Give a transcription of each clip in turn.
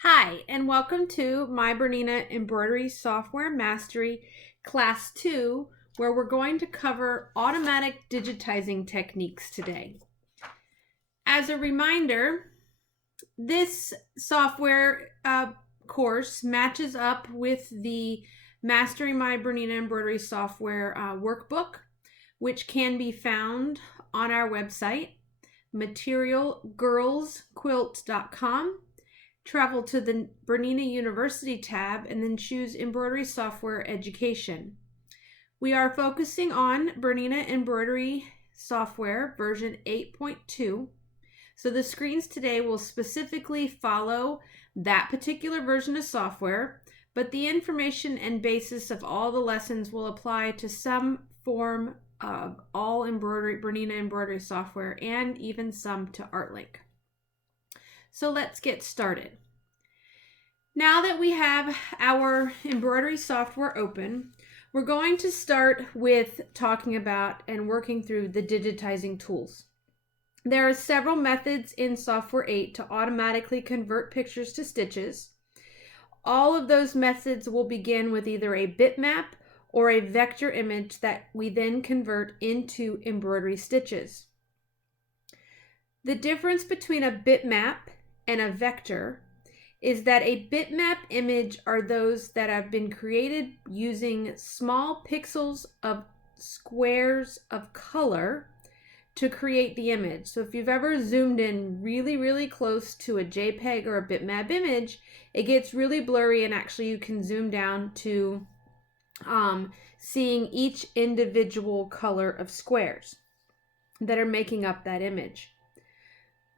Hi, and welcome to my BERNINA Embroidery Software Mastery Class 2, where we're going to cover automatic digitizing techniques today. As a reminder, this software course matches up with the Mastering My BERNINA Embroidery Software Workbook, which can be found on our website, materialgirlsquilt.com. Travel to the BERNINA University tab and then choose Embroidery Software Education. We are focusing on BERNINA Embroidery Software version 8.2. So the screens today will specifically follow that particular version of software, but the information and basis of all the lessons will apply to some form of all BERNINA embroidery software and even some to ArtLink. So let's get started. Now that we have our embroidery software open, we're going to start with talking about and working through the digitizing tools. There are several methods in Software 8 to automatically convert pictures to stitches. All of those methods will begin with either a bitmap or a vector image that we then convert into embroidery stitches. The difference between a bitmap and a vector is that a bitmap image are those that have been created using small pixels of squares of color to create the image. So if you've ever zoomed in really close to a JPEG or a bitmap image, it gets really blurry, and actually you can zoom down to seeing each individual color of squares that are making up that image.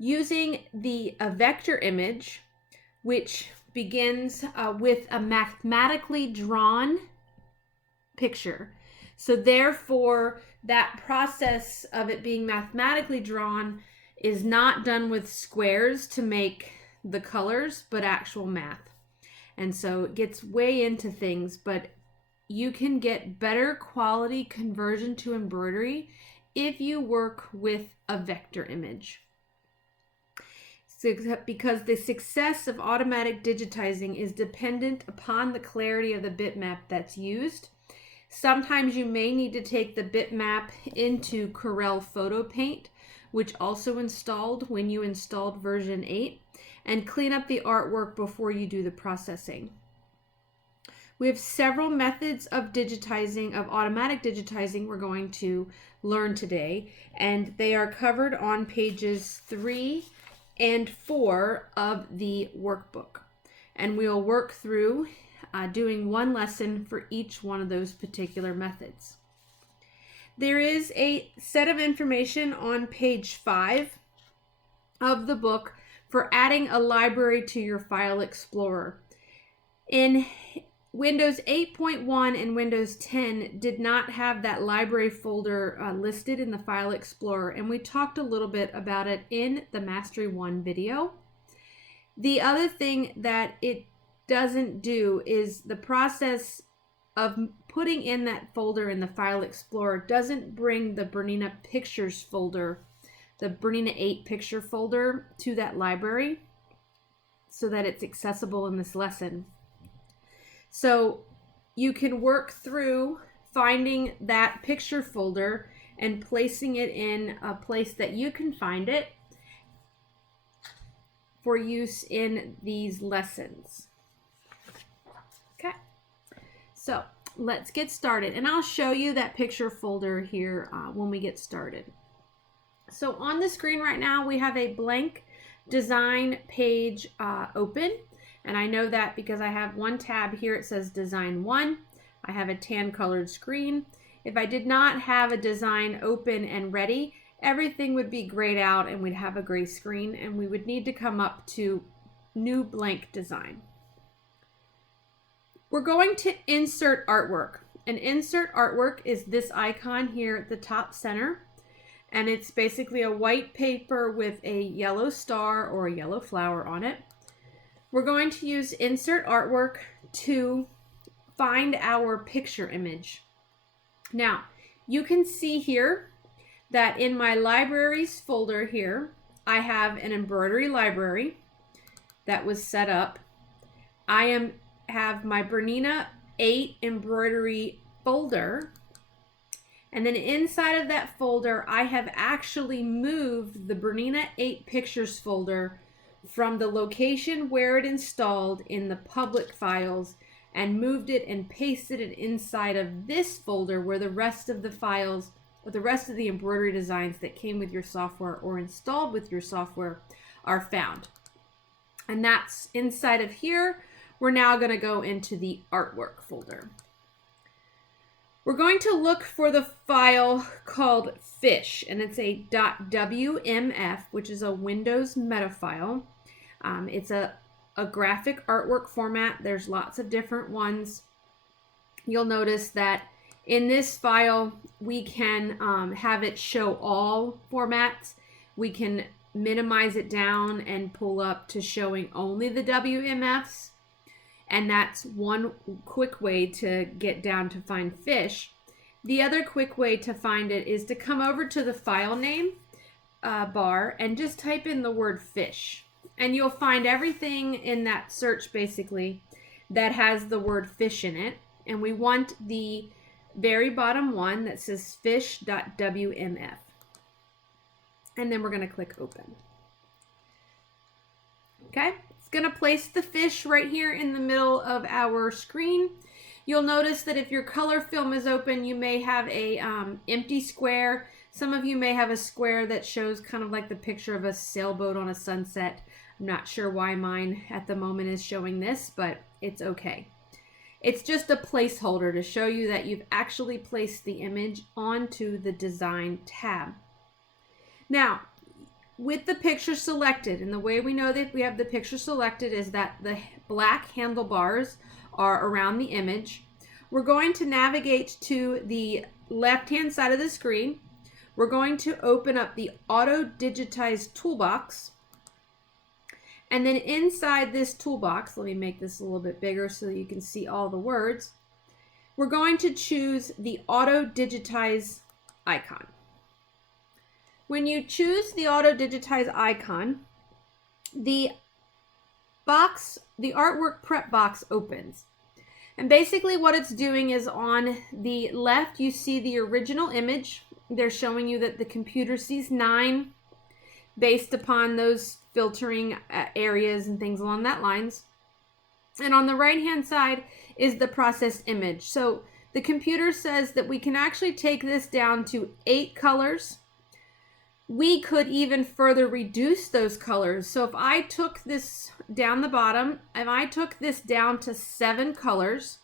Using a vector image, which begins with a mathematically drawn picture. So therefore, that process of it being mathematically drawn is not done with squares to make the colors, but actual math. And so it gets way into things, but you can get better quality conversion to embroidery if you work with a vector image. Because the success of automatic digitizing is dependent upon the clarity of the bitmap that's used. Sometimes you may need to take the bitmap into Corel Photo Paint, which also installed when you installed version 8, and clean up the artwork before you do the processing. We have several methods of digitizing, of automatic digitizing we're going to learn today, and they are covered on pages 3 and 4 of the workbook. And we'll work through doing one lesson for each one of those particular methods. There is a set of information on page 5 of the book for adding a library to your file explorer. In Windows 8.1 and Windows 10 did not have that library folder listed in the File Explorer, and we talked a little bit about it in the Mastery 1 video. The other thing that it doesn't do is the process of putting in that folder in the File Explorer doesn't bring the BERNINA Pictures folder, the BERNINA 8 picture folder, to that library so that it's accessible in this lesson. So you can work through finding that picture folder and placing it in a place that you can find it for use in these lessons. Okay, so let's get started, and I'll show you that picture folder here when we get started. So on the screen right now we have a blank design page open. And I know that because I have one tab here, it says Design 1. I have a tan colored screen. If I did not have a design open and ready, everything would be grayed out and we'd have a gray screen, and we would need to come up to New Blank Design. We're going to insert artwork. And insert artwork is this icon here at the top center. And it's basically a white paper with a yellow star or a yellow flower on it. We're going to use insert artwork to find our picture image. Now, you can see here that in my libraries folder here, I have an embroidery library that was set up have my Bernina 8 embroidery folder, and then inside of that folder I have actually moved the Bernina 8 pictures folder from the location where it installed in the public files and moved it and pasted it inside of this folder where the rest of the files or the rest of the embroidery designs that came with your software or installed with your software are found. And that's inside of here. We're now going to go into the artwork folder. We're going to look for the file called fish, and it's a .wmf, which is a Windows meta file. It's a graphic artwork format. There's lots of different ones. You'll notice that in this file, we can have it show all formats. We can minimize it down and pull up to showing only the WMFs. And that's one quick way to get down to find fish. The other quick way to find it is to come over to the file name bar and just type in the word fish. And you'll find everything in that search basically that has the word fish in it. And we want the very bottom one that says fish.wmf. And then we're going to click open. Okay, it's going to place the fish right here in the middle of our screen. You'll notice that if your color film is open, you may have a empty square. Some of you may have a square that shows kind of like the picture of a sailboat on a sunset. I'm not sure why mine at the moment is showing this, but it's okay. It's just a placeholder to show you that you've actually placed the image onto the Design tab. Now, with the picture selected, and the way we know that we have the picture selected is that the black handlebars are around the image. We're going to navigate to the left-hand side of the screen. We're going to open up the Auto Digitize Toolbox. And then inside this toolbox, let me make this a little bit bigger so that you can see all the words. We're going to choose the Auto Digitize icon. When you choose the Auto Digitize icon, the artwork prep box opens. And basically what it's doing is on the left, you see the original image. They're showing you that the computer sees 9 based upon those filtering areas and things along that lines. And on the right-hand side is the processed image. So the computer says that we can actually take this down to 8 colors. We could even further reduce those colors. So if I took this down the bottom, and I took this down to 7 colors,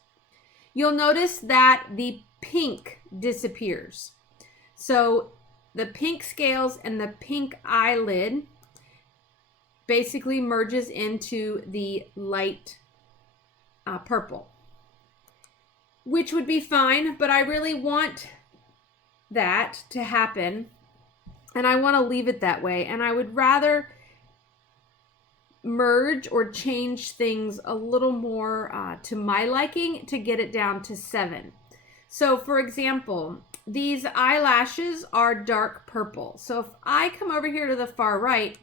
you'll notice that the pink disappears. So the pink scales and the pink eyelid basically merges into the light purple, which would be fine, but I really want that to happen. And I want to leave it that way. And I would rather merge or change things a little more to my liking to get it down to 7. So for example, these eyelashes are dark purple. So if I come over here to the far right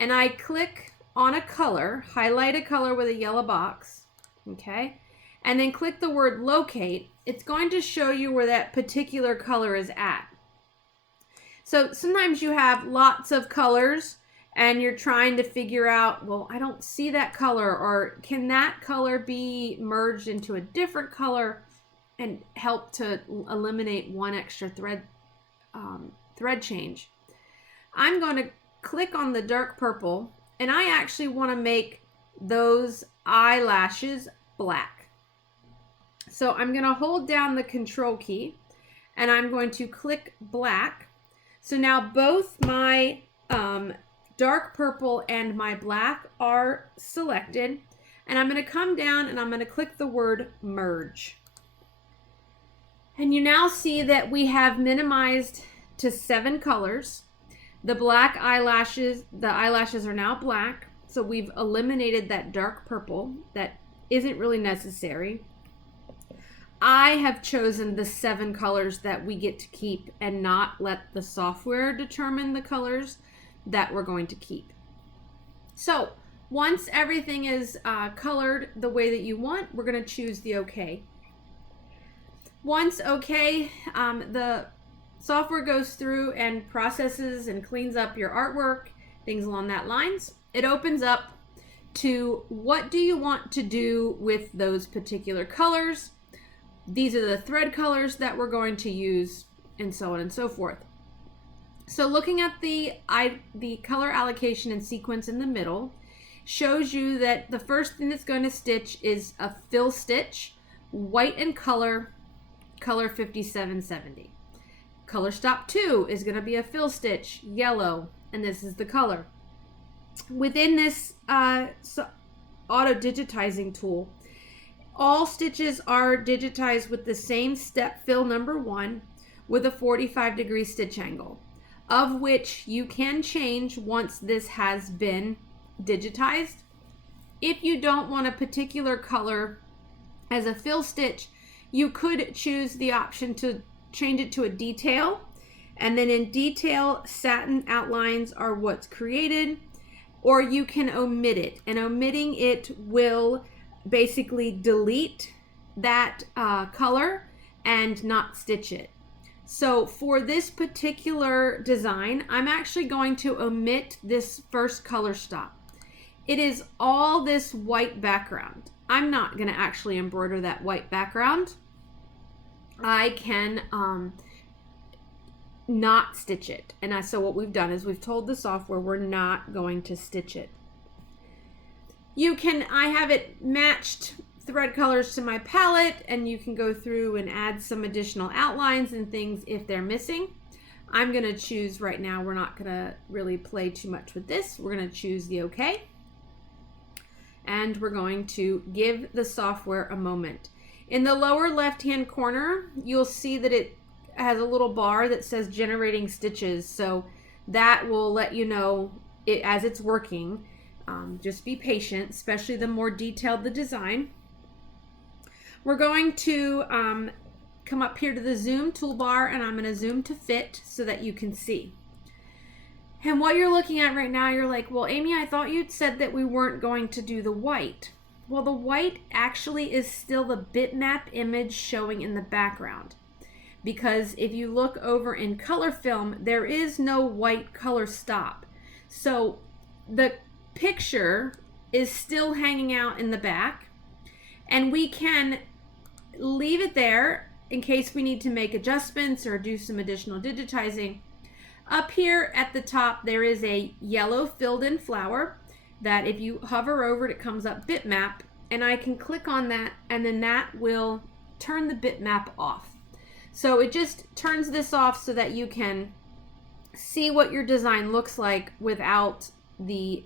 and I click on a color, highlight a color with a yellow box, okay, and then click the word locate, it's going to show you where that particular color is at. So sometimes you have lots of colors and you're trying to figure out, well, I don't see that color, or can that color be merged into a different color and help to eliminate one extra thread change. I'm going to click on the dark purple, and I actually want to make those eyelashes black. So I'm going to hold down the Control key and I'm going to click black. So now both my dark purple and my black are selected, and I'm going to come down and I'm going to click the word merge. And you now see that we have minimized to 7 colors. The black eyelashes, the eyelashes are now black. So we've eliminated that dark purple that isn't really necessary. I have chosen the 7 colors that we get to keep and not let the software determine the colors that we're going to keep. So Once everything is colored the way that you want, we're going to choose the OK. Once OK, the software goes through and processes and cleans up your artwork, things along that lines. It opens up to what do you want to do with those particular colors. These are the thread colors that we're going to use, and so on and so forth. So looking at the color allocation and sequence in the middle shows you that the first thing that's going to stitch is a fill stitch, white in color, color 5770. Color stop 2 is going to be a fill stitch, yellow, and this is the color. Within this auto digitizing tool, all stitches are digitized with the same step fill number 1 with a 45-degree stitch angle, of which you can change once this has been digitized. If you don't want a particular color as a fill stitch, you could choose the option to change it to a detail, and then in detail, satin outlines are what's created, or you can omit it, and omitting it will basically delete that color and not stitch it. So for this particular design, I'm actually going to omit this first color stop. It is all this white background. I'm not going to actually embroider that white background. I can not stitch it. And so what we've done is we've told the software we're not going to stitch it. I have it matched thread colors to my palette, and you can go through and add some additional outlines and things if they're missing. I'm going to choose right now, we're not going to really play too much with this. We're going to choose the OK. And we're going to give the software a moment. In the lower left-hand corner, you'll see that it has a little bar that says generating stitches. So that will let you know as it's working. Just be patient, especially the more detailed the design. We're going to come up here to the zoom toolbar, and I'm going to zoom to fit so that you can see. And what you're looking at right now, you're like, well, Amy, I thought you'd said that we weren't going to do the white. Well, the white actually is still the bitmap image showing in the background. Because if you look over in color film, there is no white color stop. So the picture is still hanging out in the back, and we can leave it there in case we need to make adjustments or do some additional digitizing. Up here at the top, there is a yellow filled in flower that if you hover over it, it comes up bitmap, and I can click on that, and then that will turn the bitmap off. So it just turns this off so that you can see what your design looks like without the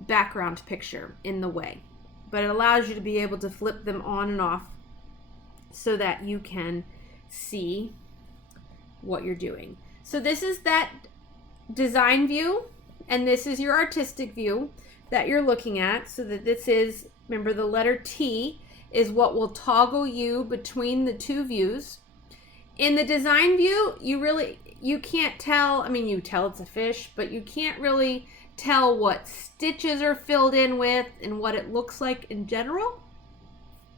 background picture in the way. But it allows you to be able to flip them on and off so that you can see what you're doing. So this is that design view, and this is your artistic view that you're looking at. So that this is, remember, the letter T is what will toggle you between the two views. In the design view, you can't tell, I mean, you tell it's a fish, but you can't really tell what stitches are filled in with and what it looks like in general.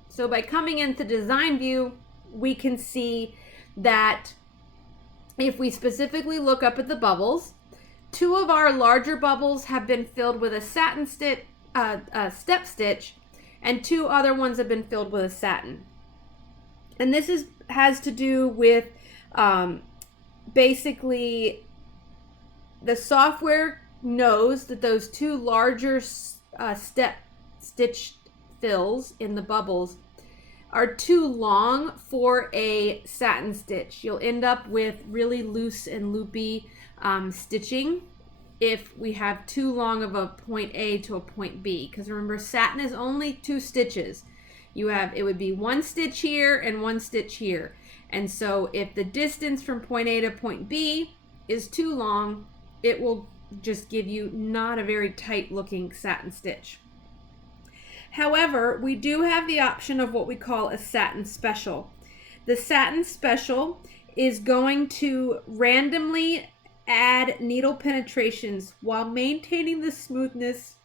So by coming into design view, we can see that if we specifically look up at the bubbles, 2 of our larger bubbles have been filled with a satin stitch, step stitch, and 2 other ones have been filled with a satin. And this has to do with basically the software knows that those 2 larger step stitch fills in the bubbles are too long for a satin stitch. You'll end up with really loose and loopy stitching if we have too long of a point A to a point B, because remember, satin is only 2 stitches. It would be 1 stitch here and 1 stitch here. And so if the distance from point A to point B is too long, it will just give you not a very tight looking satin stitch. However, we do have the option of what we call a Satin Special. The Satin Special is going to randomly add needle penetrations while maintaining the smoothness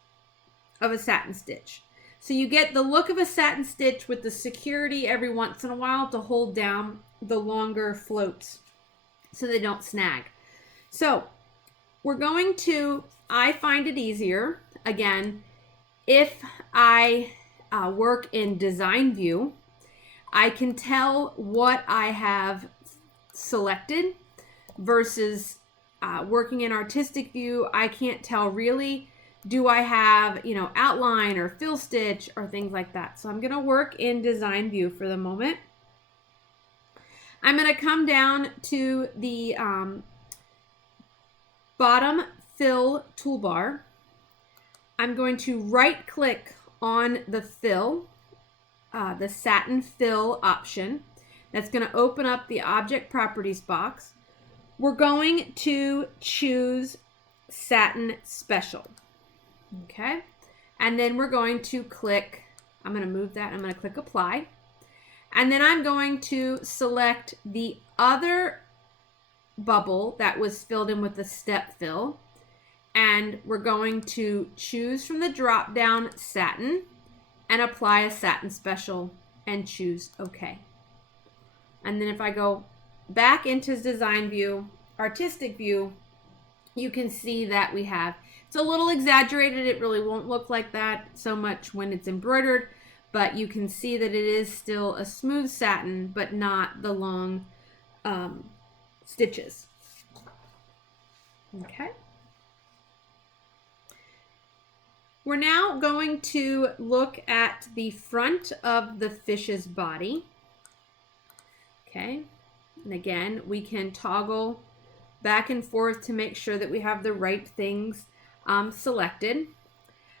of a satin stitch. So you get the look of a satin stitch with the security every once in a while to hold down the longer floats so they don't snag. So we're going to, I find it easier, again, if I work in design view, I can tell what I have selected versus working in artistic view. I can't tell really, do I have, outline or fill stitch or things like that. So I'm going to work in design view for the moment. I'm going to come down to the bottom fill toolbar. I'm going to right click on the fill, the satin fill option. That's going to open up the object properties box. We're going to choose Satin Special. Okay. And then we're going to click, I'm going to move that, I'm going to click apply. And then I'm going to select the other bubble that was filled in with the step fill. And we're going to choose from the drop down satin and apply a Satin Special and choose OK. And then if I go back into design view, artistic view, you can see that we have, it's a little exaggerated. It really won't look like that so much when it's embroidered, but you can see that it is still a smooth satin, but not the long stitches. Okay. We're now going to look at the front of the fish's body. Okay. And again, we can toggle back and forth to make sure that we have the right things selected.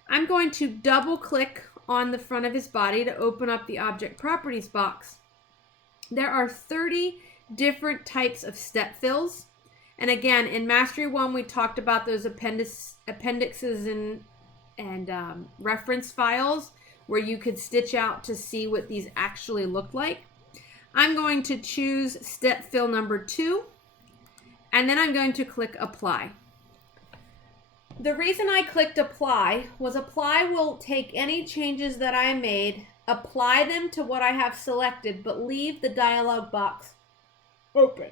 I'm going to double click on the front of his body to open up the object properties box. There are 30 different types of step fills. And again, in Mastery 1, we talked about those appendixes and reference files where you could stitch out to see what these actually looked like. I'm going to choose step fill number 2, and then I'm going to click apply. The reason I clicked apply was apply will take any changes that I made, apply them to what I have selected, but leave the dialog box open.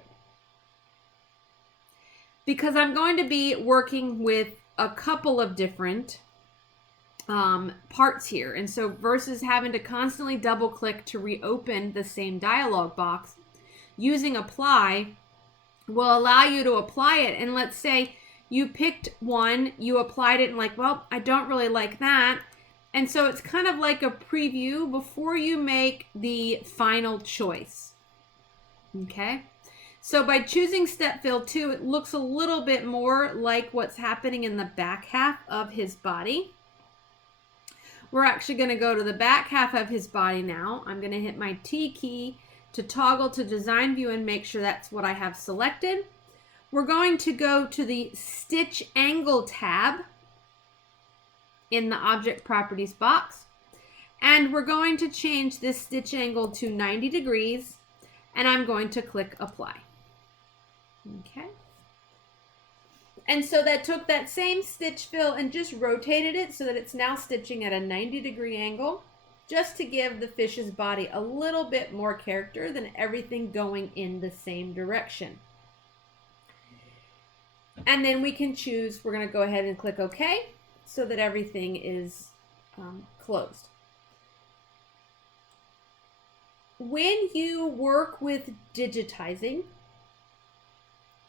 Because I'm going to be working with a couple of different parts here. And so versus having to constantly double click to reopen the same dialog box, using apply will allow you to apply it. And let's say you picked one, you applied it and like, well, I don't really like that. And so it's kind of like a preview before you make the final choice. Okay. So by choosing step fill 2, it looks a little bit more like what's happening in the back half of his body. We're actually going to go to the back half of his body now. I'm going to hit my T key to toggle to design view and make sure that's what I have selected. We're going to go to the stitch angle tab in the object properties box. And we're going to change this stitch angle to 90 degrees. And I'm going to click apply. Okay. And so that took that same stitch fill and just rotated it so that it's now stitching at a 90-degree angle, just to give the fish's body a little bit more character than everything going in the same direction. And then we can choose, we're going to go ahead and click OK so that everything is closed. When you work with digitizing,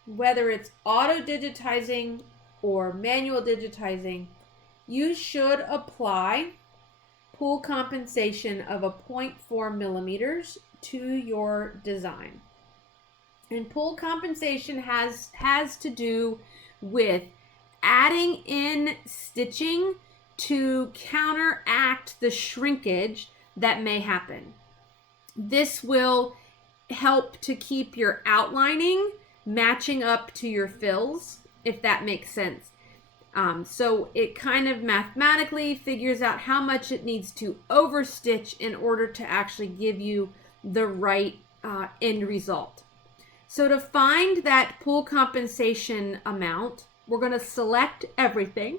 whether it's auto digitizing or manual digitizing, you should apply pull compensation of a 0.4 millimeters to your design. And pull compensation has to do with adding in stitching to counteract the shrinkage that may happen. This will help to keep your outlining matching up to your fills, if that makes sense. So it kind of mathematically figures out how much it needs to overstitch in order to actually give you the right end result. So to find that pool compensation amount, we're going to select everything.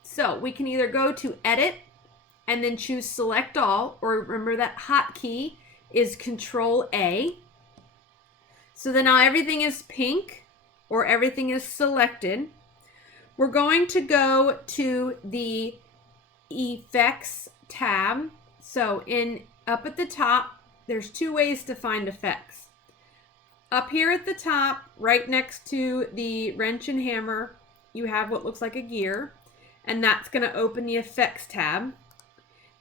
So we can either go to Edit and then choose Select All, or remember that hotkey is Control A. So then now everything is pink, or everything is selected. We're going to go to the Effects tab. So up at the top, there's two ways to find effects. Up here at the top, right next to the wrench and hammer, you have what looks like a gear, and that's going to open the Effects tab.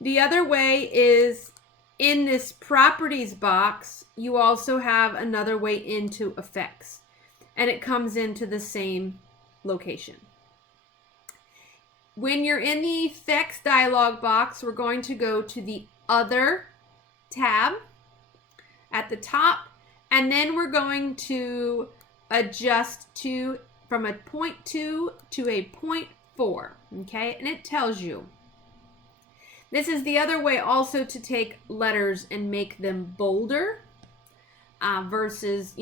The other way is in this Properties box, you also have another way into Effects, and it comes into the same location. When you're in the Effects dialog box, we're going to go to the Other tab at the top, and then we're going to adjust from a 0.2 to a 0.4, okay? And it tells you. This is the other way also to take letters and make them bolder versus,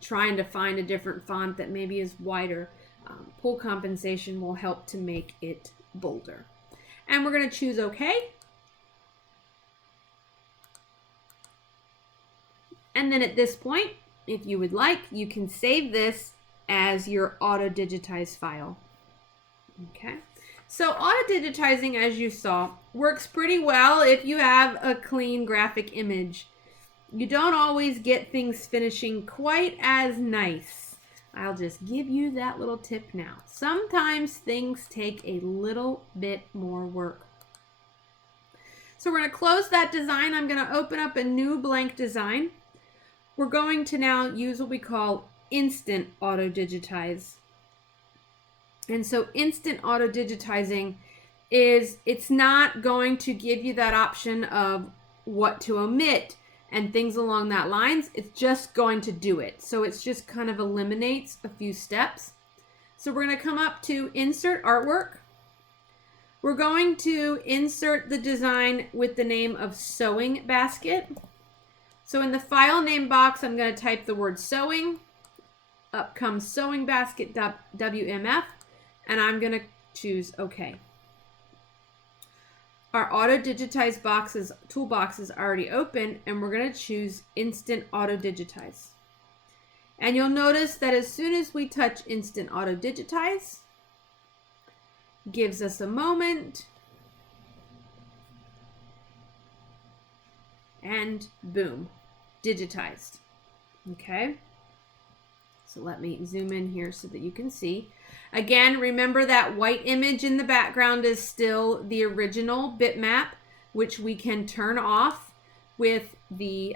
trying to find a different font that maybe is wider. Pool compensation will help to make it bolder. And we're going to choose OK. And then at this point, if you would like, you can save this as your auto-digitize file. Okay. So auto-digitizing, as you saw, works pretty well if you have a clean graphic image. You don't always get things finishing quite as nice. I'll just give you that little tip now. Sometimes things take a little bit more work. So we're going to close that design. I'm going to open up a new blank design. We're going to now use what we call instant auto-digitize. And so instant auto-digitizing is, it's not going to give you that option of what to omit and things along that lines. It's just going to do it. So it's just kind of eliminates a few steps. So we're going to come up to Insert Artwork. We're going to insert the design with the name of Sewing Basket. So in the file name box, I'm going to type the word sewing. Up comes Sewing Basket WMF, and I'm going to choose OK. Our auto digitize toolbox is already open, and we're going to choose Instant Auto Digitize. And you'll notice that as soon as we touch Instant Auto Digitize, gives us a moment, and boom, digitized. Okay, so let me zoom in here so that you can see. Again, remember that white image in the background is still the original bitmap, which we can turn off with the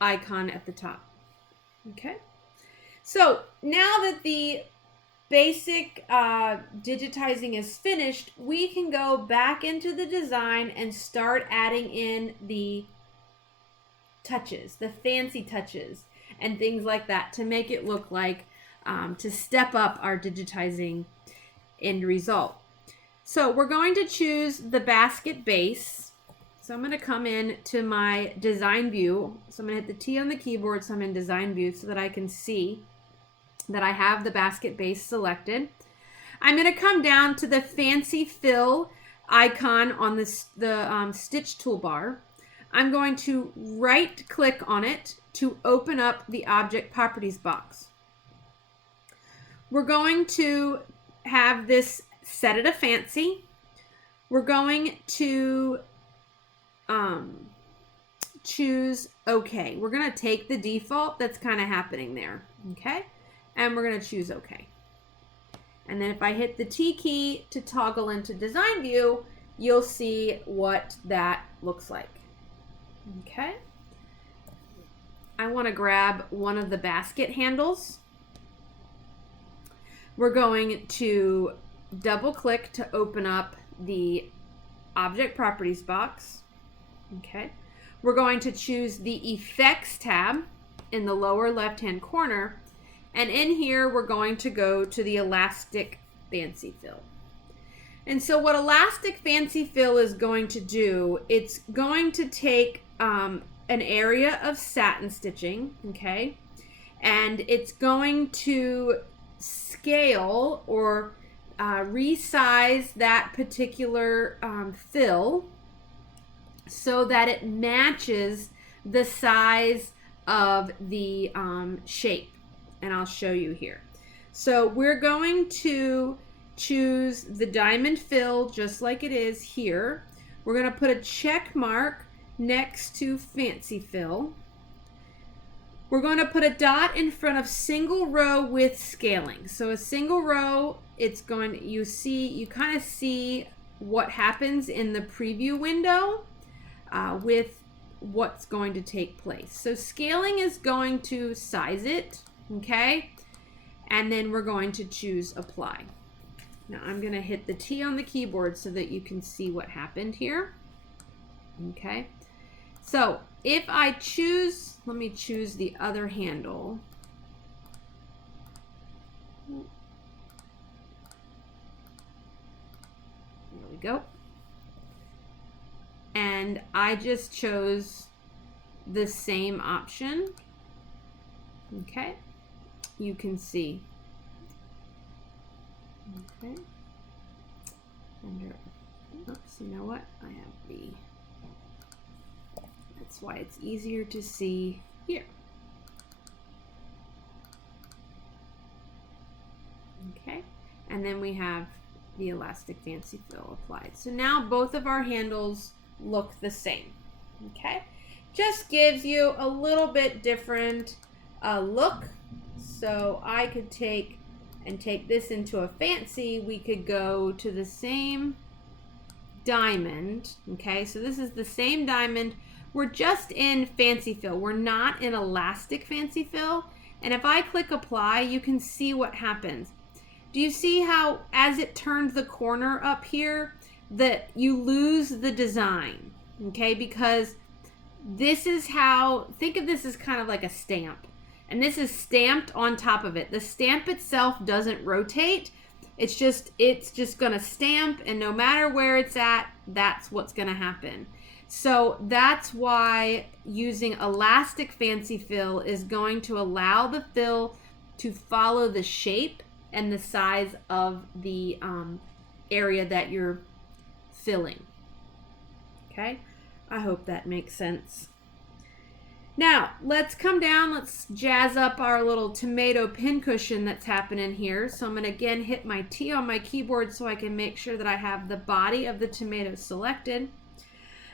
icon at the top. Okay, so now that the basic digitizing is finished, we can go back into the design and start adding in the touches, the fancy touches and things like that to make it look like, to step up our digitizing end result. So we're going to choose the basket base. So I'm going to come in to my design view. So I'm going to hit the T on the keyboard so I'm in design view so that I can see that I have the basket base selected. I'm going to come down to the fancy fill icon on the stitch toolbar. I'm going to right click on it to open up the object properties box. We're going to have this set it a fancy. We're going to choose OK. We're going to take the default that's kind of happening there. Okay. And we're going to choose OK. And then if I hit the T key to toggle into design view, you'll see what that looks like. Okay. I want to grab one of the basket handles. We're going to double click to open up the object properties box. Okay. We're going to choose the effects tab in the lower left hand corner. And in here, we're going to go to the Elastic Fancy Fill. And so what Elastic Fancy Fill is going to do, it's going to take an area of satin stitching, okay, and it's going to scale or resize that particular fill so that it matches the size of the shape, and I'll show you here. So we're going to choose the diamond fill just like it is here. We're going to put a check mark next to fancy fill. We're going to put a dot in front of single row with scaling. So a single row, it's going, you kind of see what happens in the preview window with what's going to take place. So scaling is going to size it, okay? And then we're going to choose apply. Now I'm going to hit the T on the keyboard so that you can see what happened here. Okay. So if I choose, let me choose the other handle. There we go. And I just chose the same option. Okay. You can see. Okay. Oops, you know what? I have the, that's why it's easier to see here. Okay. And then we have the elastic fancy fill applied. So now both of our handles look the same. Okay. Just gives you a little bit different look. So I could take this into a fancy. We could go to the same diamond. Okay, so this is the same diamond. We're just in fancy fill. We're not in elastic fancy fill. And if I click apply, you can see what happens. Do you see how as it turns the corner up here that you lose the design? Okay, because this is how, think of this as kind of like a stamp. And this is stamped on top of it. The stamp itself doesn't rotate. It's just going to stamp, and no matter where it's at, that's what's going to happen. So that's why using elastic fancy fill is going to allow the fill to follow the shape and the size of the area that you're filling. Okay, I hope that makes sense. Now, let's come down, let's jazz up our little tomato pincushion that's happening here. So I'm going to again hit my T on my keyboard so I can make sure that I have the body of the tomato selected.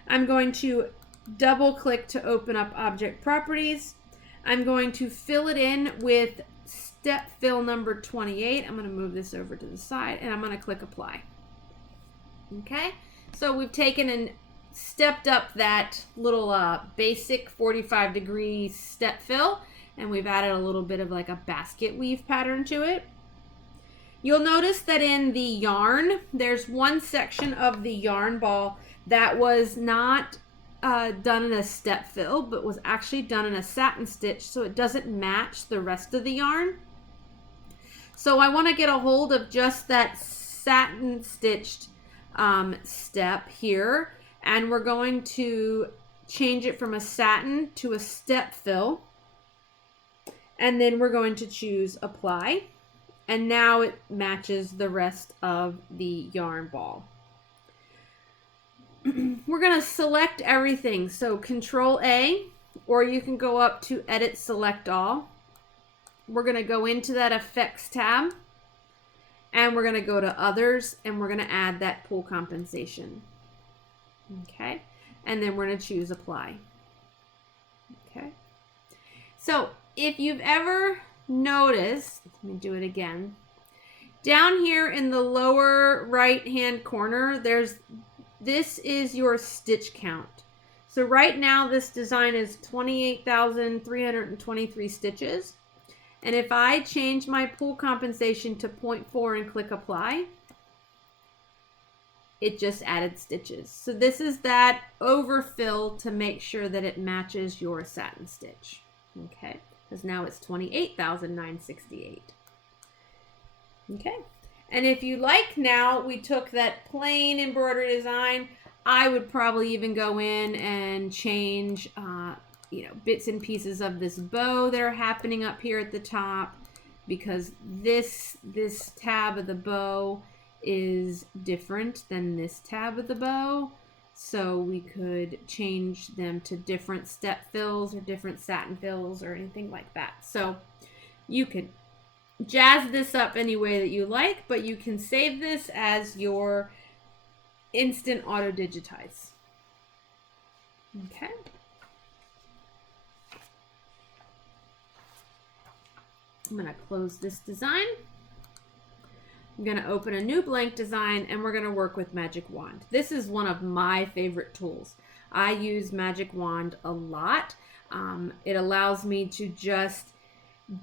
I'm going to double click to open up object properties. I'm going to fill it in with step fill number 28. I'm going to move this over to the side and I'm going to click apply. Okay, so we've taken and stepped up that little basic 45-degree step fill, and we've added a little bit of like a basket weave pattern to it. You'll notice that in the yarn, there's one section of the yarn ball that was not done in a step fill, but was actually done in a satin stitch, so it doesn't match the rest of the yarn. So I want to get a hold of just that satin stitched step here. And we're going to change it from a satin to a step fill. And then we're going to choose apply. And now it matches the rest of the yarn ball. We're going to select everything. So Control A, or you can go up to Edit Select All. We're going to go into that Effects tab. And we're going to go to Others. And we're going to add that pull compensation. Okay, and then we're going to choose apply. Okay, so if you've ever noticed, let me do it again. Down here in the lower right hand corner, this is your stitch count. So right now this design is 28,323 stitches. And if I change my pull compensation to 0.4 and click apply, it just added stitches. So this is that overfill to make sure that it matches your satin stitch. Okay, because now it's 28,968. Okay, and if you like, now we took that plain embroidery design, I would probably even go in and change, bits and pieces of this bow that are happening up here at the top, because this tab of the bow is different than this tab of the bow. So we could change them to different step fills or different satin fills or anything like that. So you could jazz this up any way that you like, but you can save this as your instant auto digitize. Okay. I'm going to close this design. I'm going to open a new blank design, and we're going to work with Magic Wand. This is one of my favorite tools. I use Magic Wand a lot. It allows me to just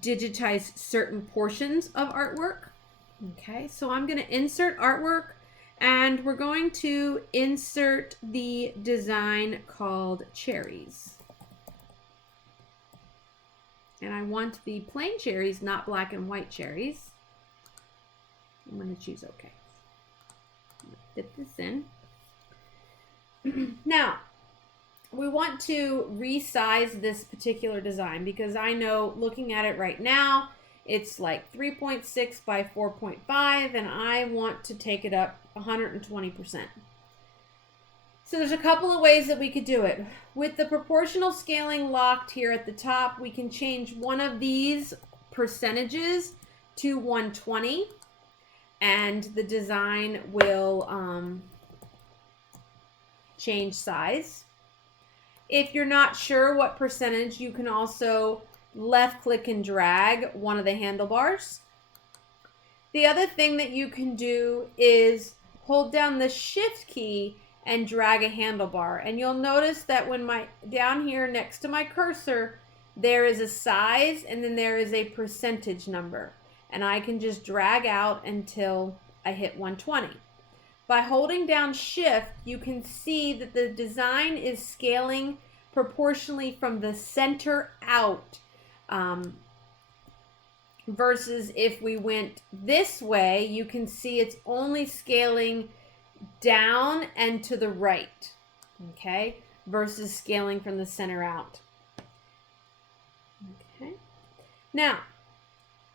digitize certain portions of artwork. Okay, so I'm going to insert artwork, and we're going to insert the design called cherries. And I want the plain cherries, not black and white cherries. I'm going to choose OK. Fit this in. Now, we want to resize this particular design because I know, looking at it right now, it's like 3.6 by 4.5, and I want to take it up 120%. So there's a couple of ways that we could do it. With the proportional scaling locked here at the top, we can change one of these percentages to 120, and the design will change size. If you're not sure what percentage, you can also left click and drag one of the handlebars. The other thing that you can do is hold down the shift key and drag a handlebar, and you'll notice that when down here next to my cursor there is a size and then there is a percentage number, and I can just drag out until I hit 120. By holding down shift, you can see that the design is scaling proportionally from the center out, versus if we went this way, you can see it's only scaling down and to the right, okay, versus scaling from the center out. Okay, now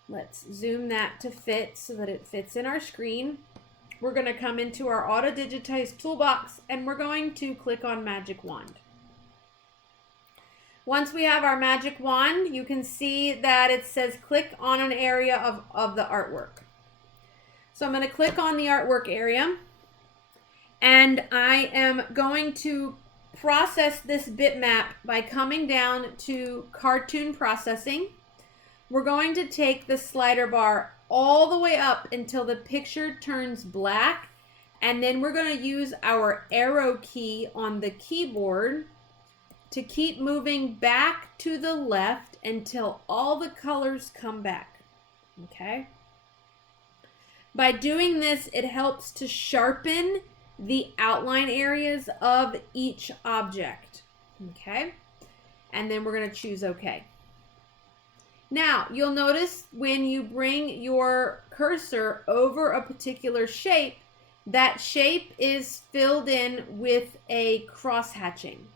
let's zoom that to fit so that it fits in our screen. We're going to come into our Auto Digitize toolbox, and we're going to click on Magic Wand. Once we have our Magic Wand, you can see that it says click on an area of the artwork. So I'm going to click on the artwork area, and I am going to process this bitmap by coming down to Cartoon Processing. We're going to take the slider bar all the way up until the picture turns black, and then we're going to use our arrow key on the keyboard to keep moving back to the left until all the colors come back. Okay? By doing this, it helps to sharpen the outline areas of each object. Okay? And then we're going to choose OK. Now, you'll notice when you bring your cursor over a particular shape, that shape is filled in with a cross-hatching.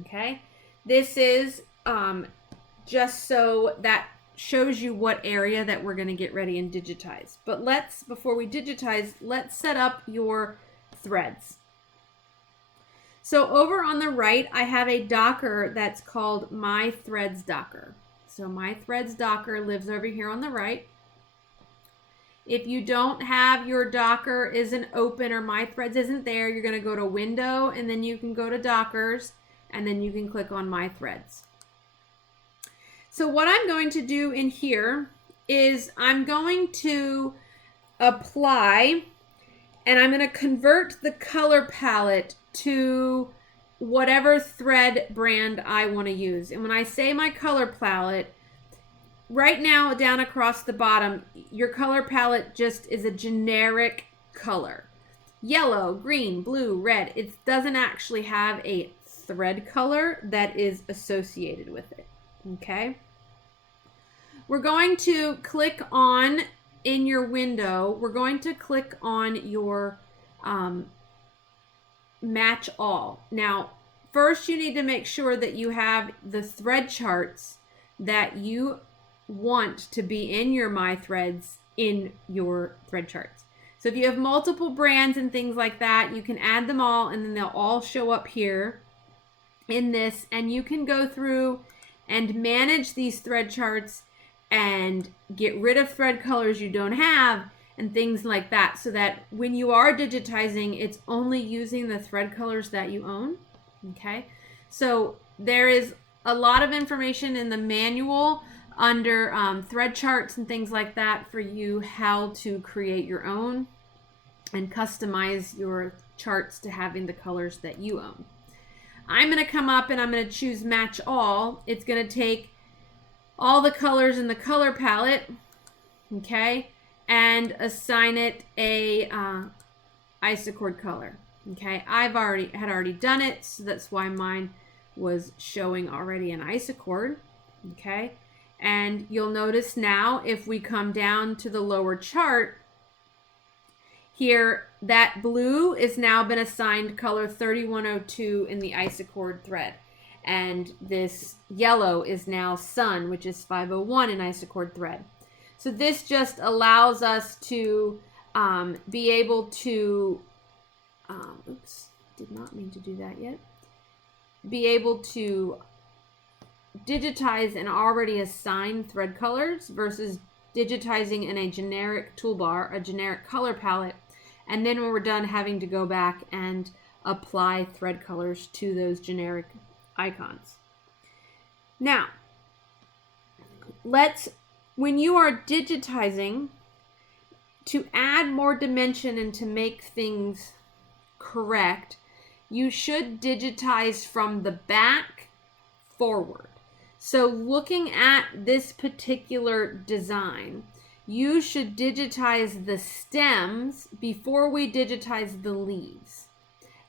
Okay? This is just so that shows you what area that we're going to get ready and digitize. But before we digitize, let's set up your threads. So over on the right, I have a Docker that's called My Threads Docker. So My Threads Docker lives over here on the right. If you don't have your Docker isn't open or My Threads isn't there, you're going to go to Window, and then you can go to Dockers, and then you can click on My Threads. So what I'm going to do in here is I'm going to apply, and I'm going to convert the color palette to whatever thread brand I want to use. And when I say my color palette, right now down across the bottom, your color palette just is a generic color. Yellow, green, blue, red. It doesn't actually have a thread color that is associated with it. Okay? We're going to click on, in your window, we're going to click on your match all. Now, first you need to make sure that you have the thread charts that you want to be in your My Threads in your thread charts. So if you have multiple brands and things like that, you can add them all and then they'll all show up here in this, and you can go through and manage these thread charts and get rid of thread colors you don't have and things like that, so that when you are digitizing, it's only using the thread colors that you own. Okay, so there is a lot of information in the manual under thread charts and things like that for you how to create your own and customize your charts to having the colors that you own. I'm going to come up and I'm going to choose match all. It's going to take all the colors in the color palette, okay, and assign it a isochord color. Okay, I've already done it, so that's why mine was showing already an isochord. Okay, and you'll notice now if we come down to the lower chart here, that blue is now been assigned color 3102 in the isochord thread, and this yellow is now sun, which is 501 in isochord thread. So this just allows us to be able to oops, did not mean to do that yet. Be able to digitize an already assigned thread colors versus digitizing in a generic toolbar, a generic color palette, and then when we're done having to go back and apply thread colors to those generic icons. Now, when you are digitizing, to add more dimension and to make things correct, you should digitize from the back forward. So looking at this particular design, you should digitize the stems before we digitize the leaves,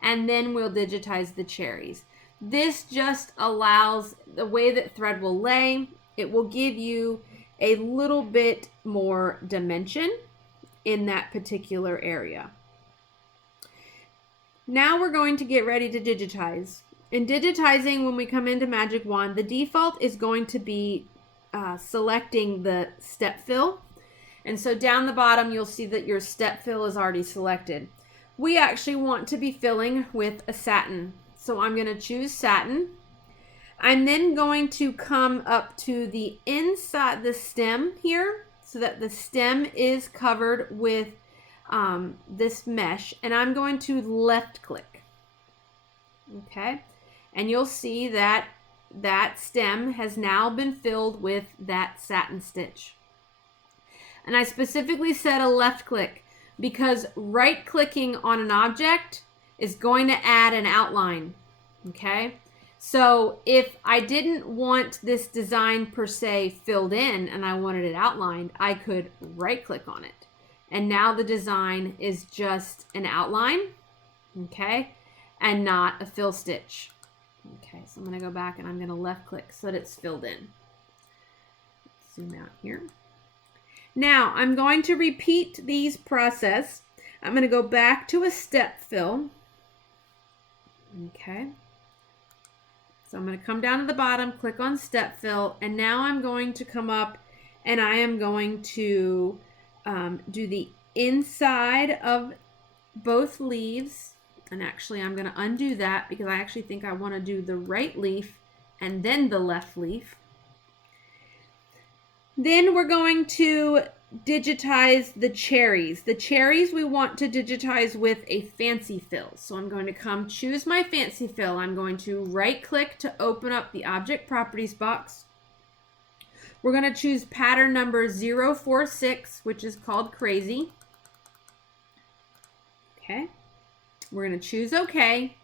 and then we'll digitize the cherries. This just allows the way that thread will lay. It will give you a little bit more dimension in that particular area. Now we're going to get ready to digitize. In digitizing, when we come into Magic Wand, the default is going to be selecting the step fill. And so down the bottom, you'll see that your step fill is already selected. We actually want to be filling with a satin. So I'm going to choose satin. I'm then going to come up to the inside the stem here so that the stem is covered with this mesh, and I'm going to left click. Okay, and you'll see that that stem has now been filled with that satin stitch. And I specifically said a left click because right clicking on an object is going to add an outline. Okay, so if I didn't want this design per se filled in and I wanted it outlined, I could right click on it. And now the design is just an outline, okay, and not a fill stitch. Okay, so I'm going to go back and I'm going to left click so that it's filled in. Zoom out here. Now I'm going to repeat these process. I'm going to go back to a step fill. Okay. So I'm going to come down to the bottom, click on step fill, and now I'm going to come up and I am going to do the inside of both leaves. And actually I'm going to undo that because I actually think I want to do the right leaf and then the left leaf. Then we're going to digitize the cherries. The cherries we want to digitize with a fancy fill. So I'm going to choose my fancy fill. I'm going to right click to open up the object properties box. We're going to choose pattern number 046, which is called Crazy. Okay. We're going to choose OK.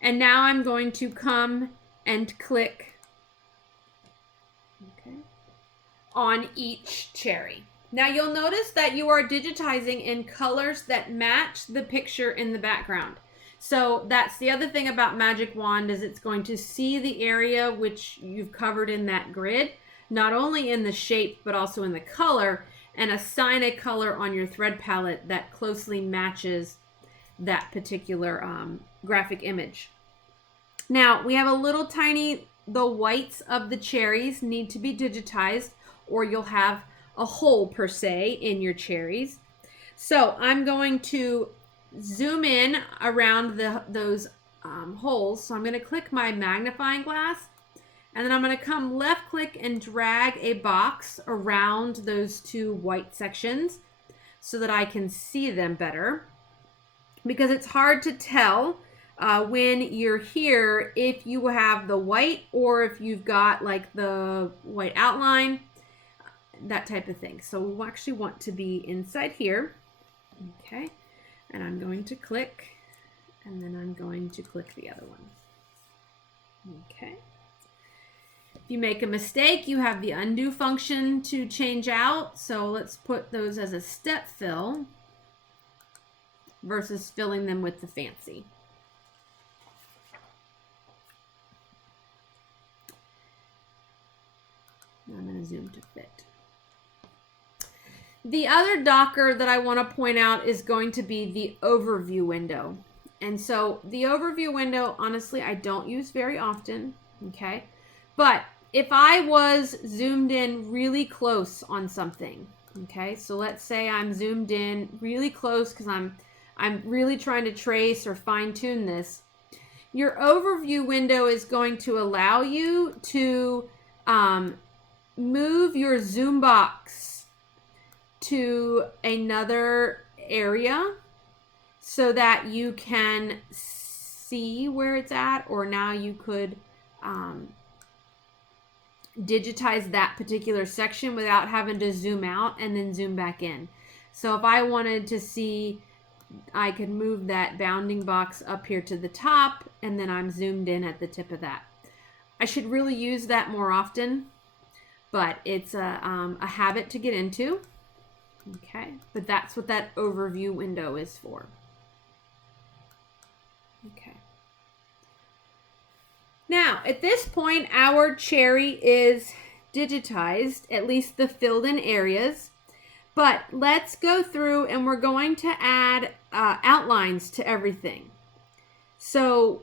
And now I'm going to come and click on each cherry. Now you'll notice that you are digitizing in colors that match the picture in the background. So that's the other thing about Magic Wand, is it's going to see the area which you've covered in that grid, not only in the shape but also in the color, and assign a color on your thread palette that closely matches that particular graphic image. Now we have a little tiny, the whites of the cherries need to be digitized, or you'll have a hole per se in your cherries. So I'm going to zoom in around those holes. So I'm going to click my magnifying glass, and then I'm going to come left click and drag a box around those two white sections so that I can see them better, because it's hard to tell when you're here if you have the white or if you've got like the white outline, that type of thing. So we actually want to be inside here. Okay, and I'm going to click, and then I'm going to click the other one. Okay. If you make a mistake, you have the undo function to change out. So let's put those as a step fill versus filling them with the fancy. I'm going to zoom to fit. The other Docker that I want to point out is going to be the overview window. And so the overview window, honestly, I don't use very often, okay? But if I was zoomed in really close on something, okay? So let's say I'm zoomed in really close because I'm really trying to trace or fine tune this. Your overview window is going to allow you to move your zoom box to another area so that you can see where it's at, or now you could digitize that particular section without having to zoom out and then zoom back in. So if I wanted to see, I could move that bounding box up here to the top, and then I'm zoomed in at the tip of that. I should really use that more often, but it's a habit to get into. Okay, but that's what that overview window is for. Okay. Now, at this point, our cherry is digitized, at least the filled in areas. But let's go through and we're going to add outlines to everything. So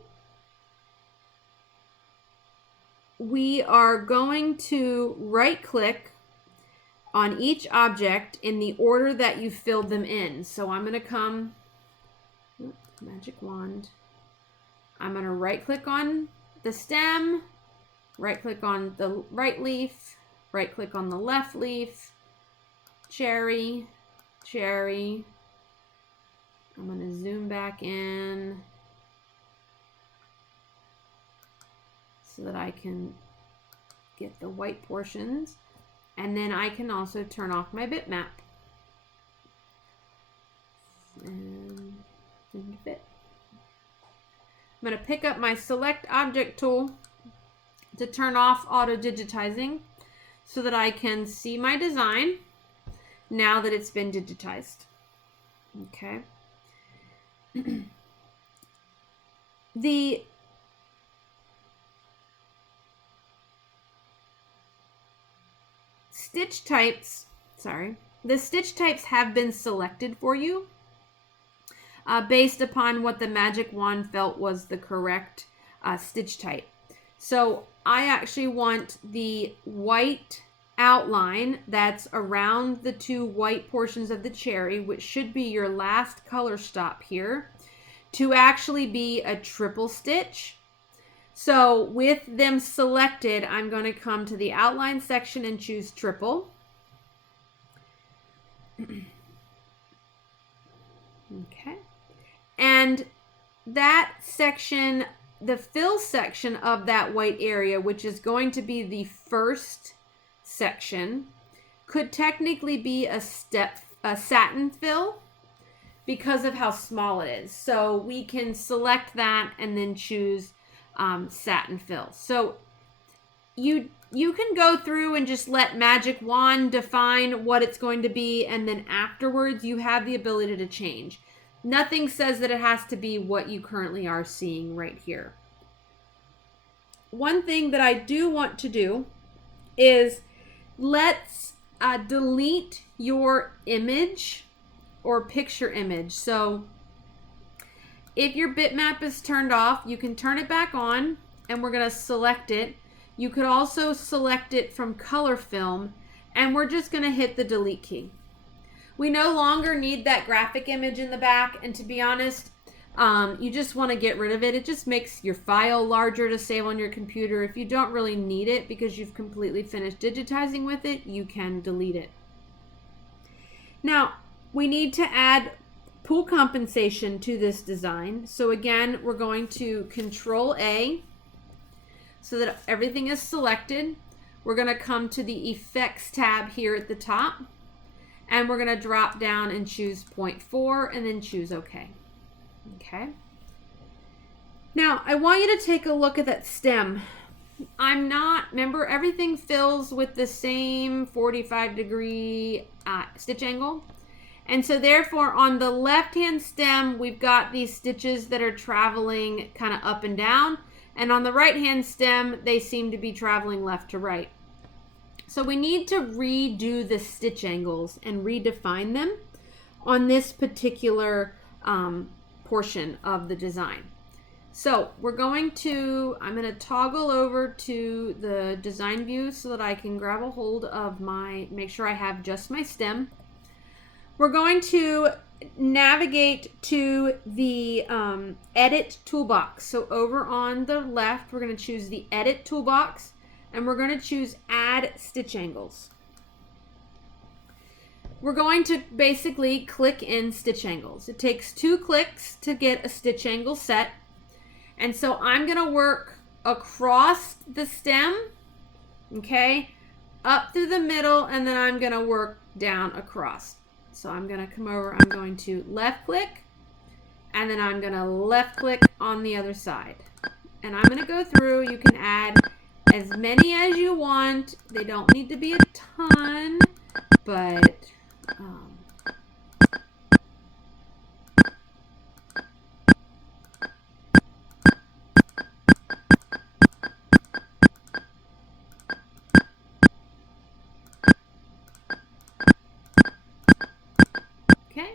we are going to right click on each object in the order that you filled them in. So I'm going to come, magic wand, I'm going to right click on the stem, right click on the right leaf, right click on the left leaf, cherry, cherry. I'm going to zoom back in so that I can get the white portions. And then I can also turn off my bitmap. And fit. I'm going to pick up my select object tool to turn off auto digitizing so that I can see my design now that it's been digitized. Okay. The stitch types, the stitch types have been selected for you based upon what the magic wand felt was the correct stitch type. So I actually want the white outline that's around the two white portions of the cherry, which should be your last color stop here, to actually be a triple stitch. So with them selected, I'm going to come to the outline section and choose triple. Okay. And that section, the fill section of that white area, which is going to be the first section, could technically be a satin fill because of how small it is. So we can select that and then choose satin fill. So you can go through and just let magic wand define what it's going to be, and then afterwards you have the ability to change. Nothing says that it has to be what you currently are seeing right here. One thing that I do want to do is let's delete your image or picture image. So If your bitmap is turned off, you can turn it back on, and we're going to select it. You could also select it from color film, and we're just going to hit the delete key. We no longer need that graphic image in the back, and to be honest, you just want to get rid of it. It just makes your file larger to save on your computer. If you don't really need it because you've completely finished digitizing with it, you can delete it. Now, we need to add pool compensation to this design. So again, we're going to Control A so that everything is selected. We're going to come to the Effects tab here at the top, and we're going to drop down and choose 0.4 and then choose OK. Okay. Now, I want you to take a look at that stem. Remember, everything fills with the same 45-degree stitch angle. And so therefore, on the left-hand stem, we've got these stitches that are traveling kind of up and down. And on the right-hand stem, they seem to be traveling left to right. So we need to redo the stitch angles and redefine them on this particular portion of the design. So I'm going to toggle over to the design view so that I can grab a hold of make sure I have just my stem. We're going to navigate to the edit toolbox. So over on the left, we're going to choose the edit toolbox, and we're going to choose add stitch angles. We're going to basically click in stitch angles. It takes 2 clicks to get a stitch angle set. And so I'm going to work across the stem, okay, up through the middle, and then I'm going to work down across. So I'm going to come over, I'm going to left click, and then I'm going to left click on the other side. And I'm going to go through. You can add as many as you want. They don't need to be a ton, but okay,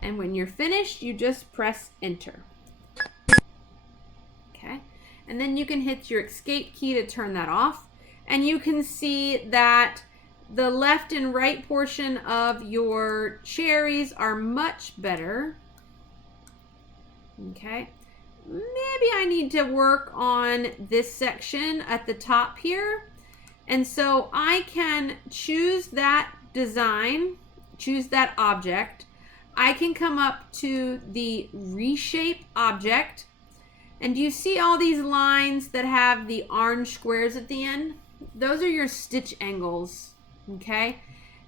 and when you're finished, you just press enter. Okay, and then you can hit your escape key to turn that off, and you can see that the left and right portion of your cherries are much better. Okay, maybe I need to work on this section at the top here. And so I can choose that design, choose that object. I can come up to the reshape object. And do you see all these lines that have the orange squares at the end? Those are your stitch angles. Okay,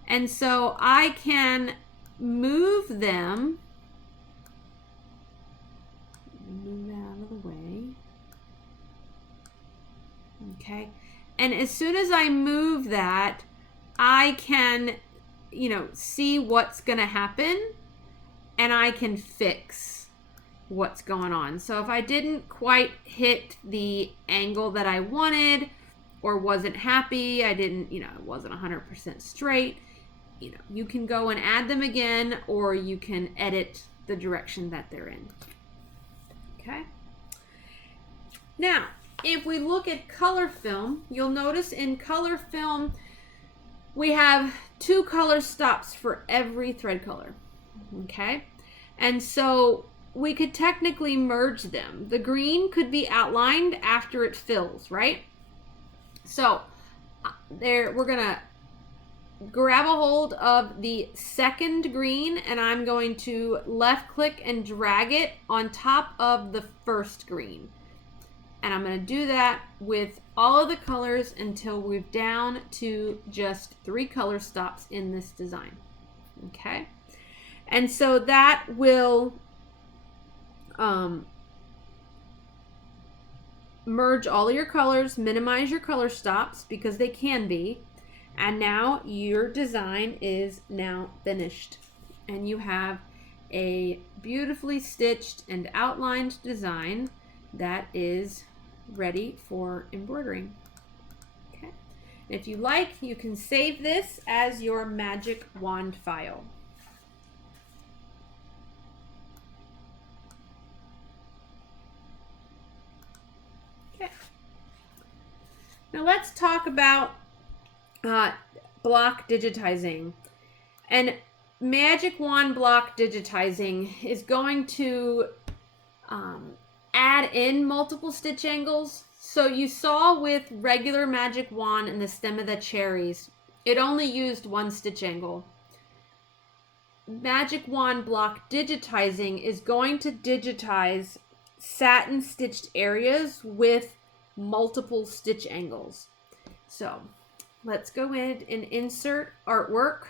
and so I can move them, move that out of the way. Okay, and as soon as I move that, I can, see what's going to happen, and I can fix what's going on. So if I didn't quite hit the angle that I wanted, or wasn't happy, I didn't, it wasn't 100% straight, you can go and add them again, or you can edit the direction that they're in. Okay. Now, if we look at color film, you'll notice in color film, we have 2 color stops for every thread color. Okay. And so we could technically merge them. The green could be outlined after it fills, right? So there, we're going to grab a hold of the second green, and I'm going to left click and drag it on top of the first green. And I'm going to do that with all of the colors until we're down to just 3 color stops in this design. Okay. And so that will merge all of your colors, minimize your color stops because they can be, and now your design is now finished, and you have a beautifully stitched and outlined design that is ready for embroidering. Okay, if you like, you can save this as your magic wand file. Now let's talk about block digitizing. And Magic Wand block digitizing is going to add in multiple stitch angles. So you saw with regular Magic Wand and the stem of the cherries, it only used one stitch angle. Magic Wand block digitizing is going to digitize satin stitched areas with multiple stitch angles. So let's go in and insert artwork.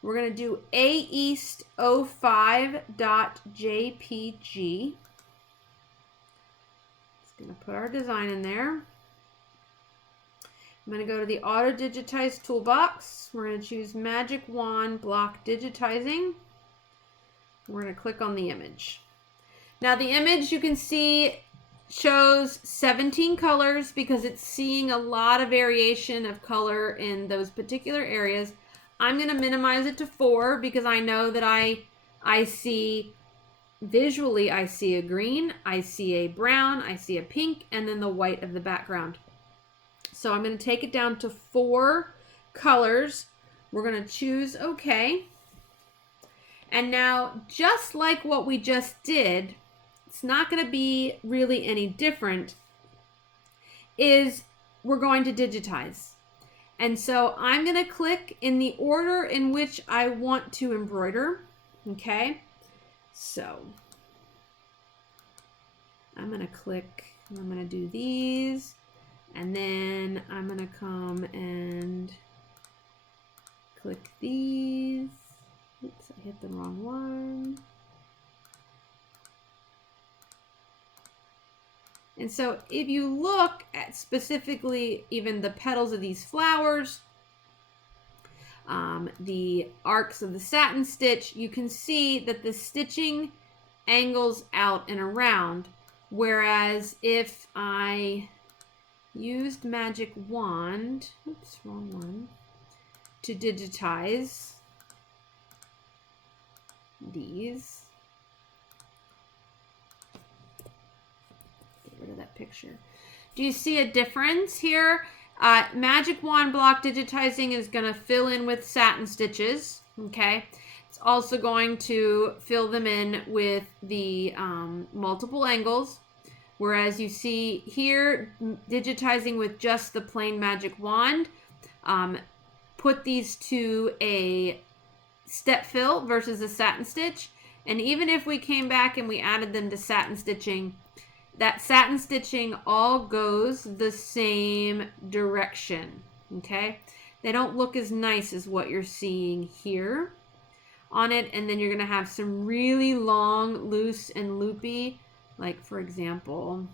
We're going to do aeast05.jpg. Just going to put our design in there. I'm going to go to the Auto Digitize Toolbox. We're going to choose Magic Wand Block Digitizing. We're going to click on the image. Now the image, you can see, shows 17 colors because it's seeing a lot of variation of color in those particular areas. I'm going to minimize it to 4 because I know that I see, visually I see a green, I see a brown, I see a pink, and then the white of the background. So I'm going to take it down to 4 colors. We're going to choose OK. And now, just like what we just did, it's not going to be really any different, is we're going to digitize. And so I'm going to click in the order in which I want to embroider. Okay, so I'm going to click, I'm going to do these, and then I'm going to come and click these. Oops, I hit the wrong one. And so if you look at specifically even the petals of these flowers, the arcs of the satin stitch, you can see that the stitching angles out and around. Whereas if I used Magic Wand, oops, wrong one, to digitize these, rid of that picture. Do you see a difference here? Magic Wand block digitizing is going to fill in with satin stitches. Okay, it's also going to fill them in with the multiple angles. Whereas you see here, digitizing with just the plain Magic Wand, put these to a step fill versus a satin stitch. And even if we came back and we added them to satin stitching, that satin stitching all goes the same direction, okay? They don't look as nice as what you're seeing here on it, and then you're going to have some really long, loose, and loopy, like for example,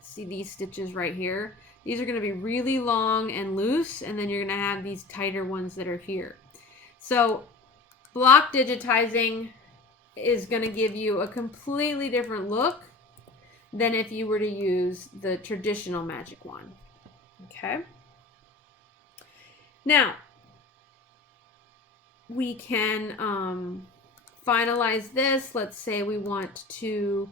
see these stitches right here? These are going to be really long and loose, and then you're going to have these tighter ones that are here. So block digitizing is going to give you a completely different look than if you were to use the traditional Magic Wand. Okay. Now, we can finalize this. Let's say we want to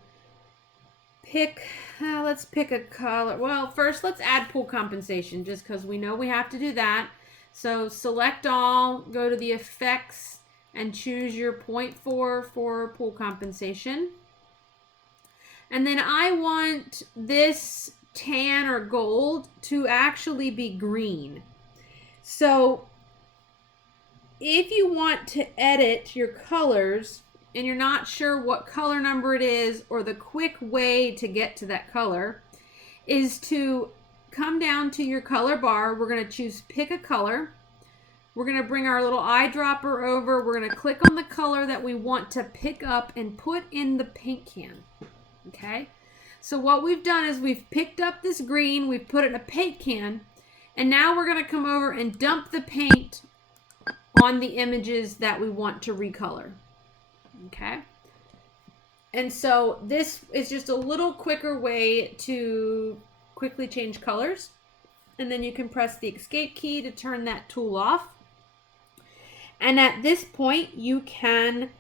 pick, let's pick a color. Well, first let's add pool compensation just because we know we have to do that. So select all, go to the effects and choose your 0.4 for pool compensation. And then I want this tan or gold to actually be green. So if you want to edit your colors and you're not sure what color number it is, or the quick way to get to that color is to come down to your color bar. We're going to choose pick a color. We're going to bring our little eyedropper over. We're going to click on the color that we want to pick up and put in the paint can. Okay, so what we've done is we've picked up this green, we've put it in a paint can, and now we're going to come over and dump the paint on the images that we want to recolor. Okay, and so this is just a little quicker way to quickly change colors, and then you can press the escape key to turn that tool off. And at this point you can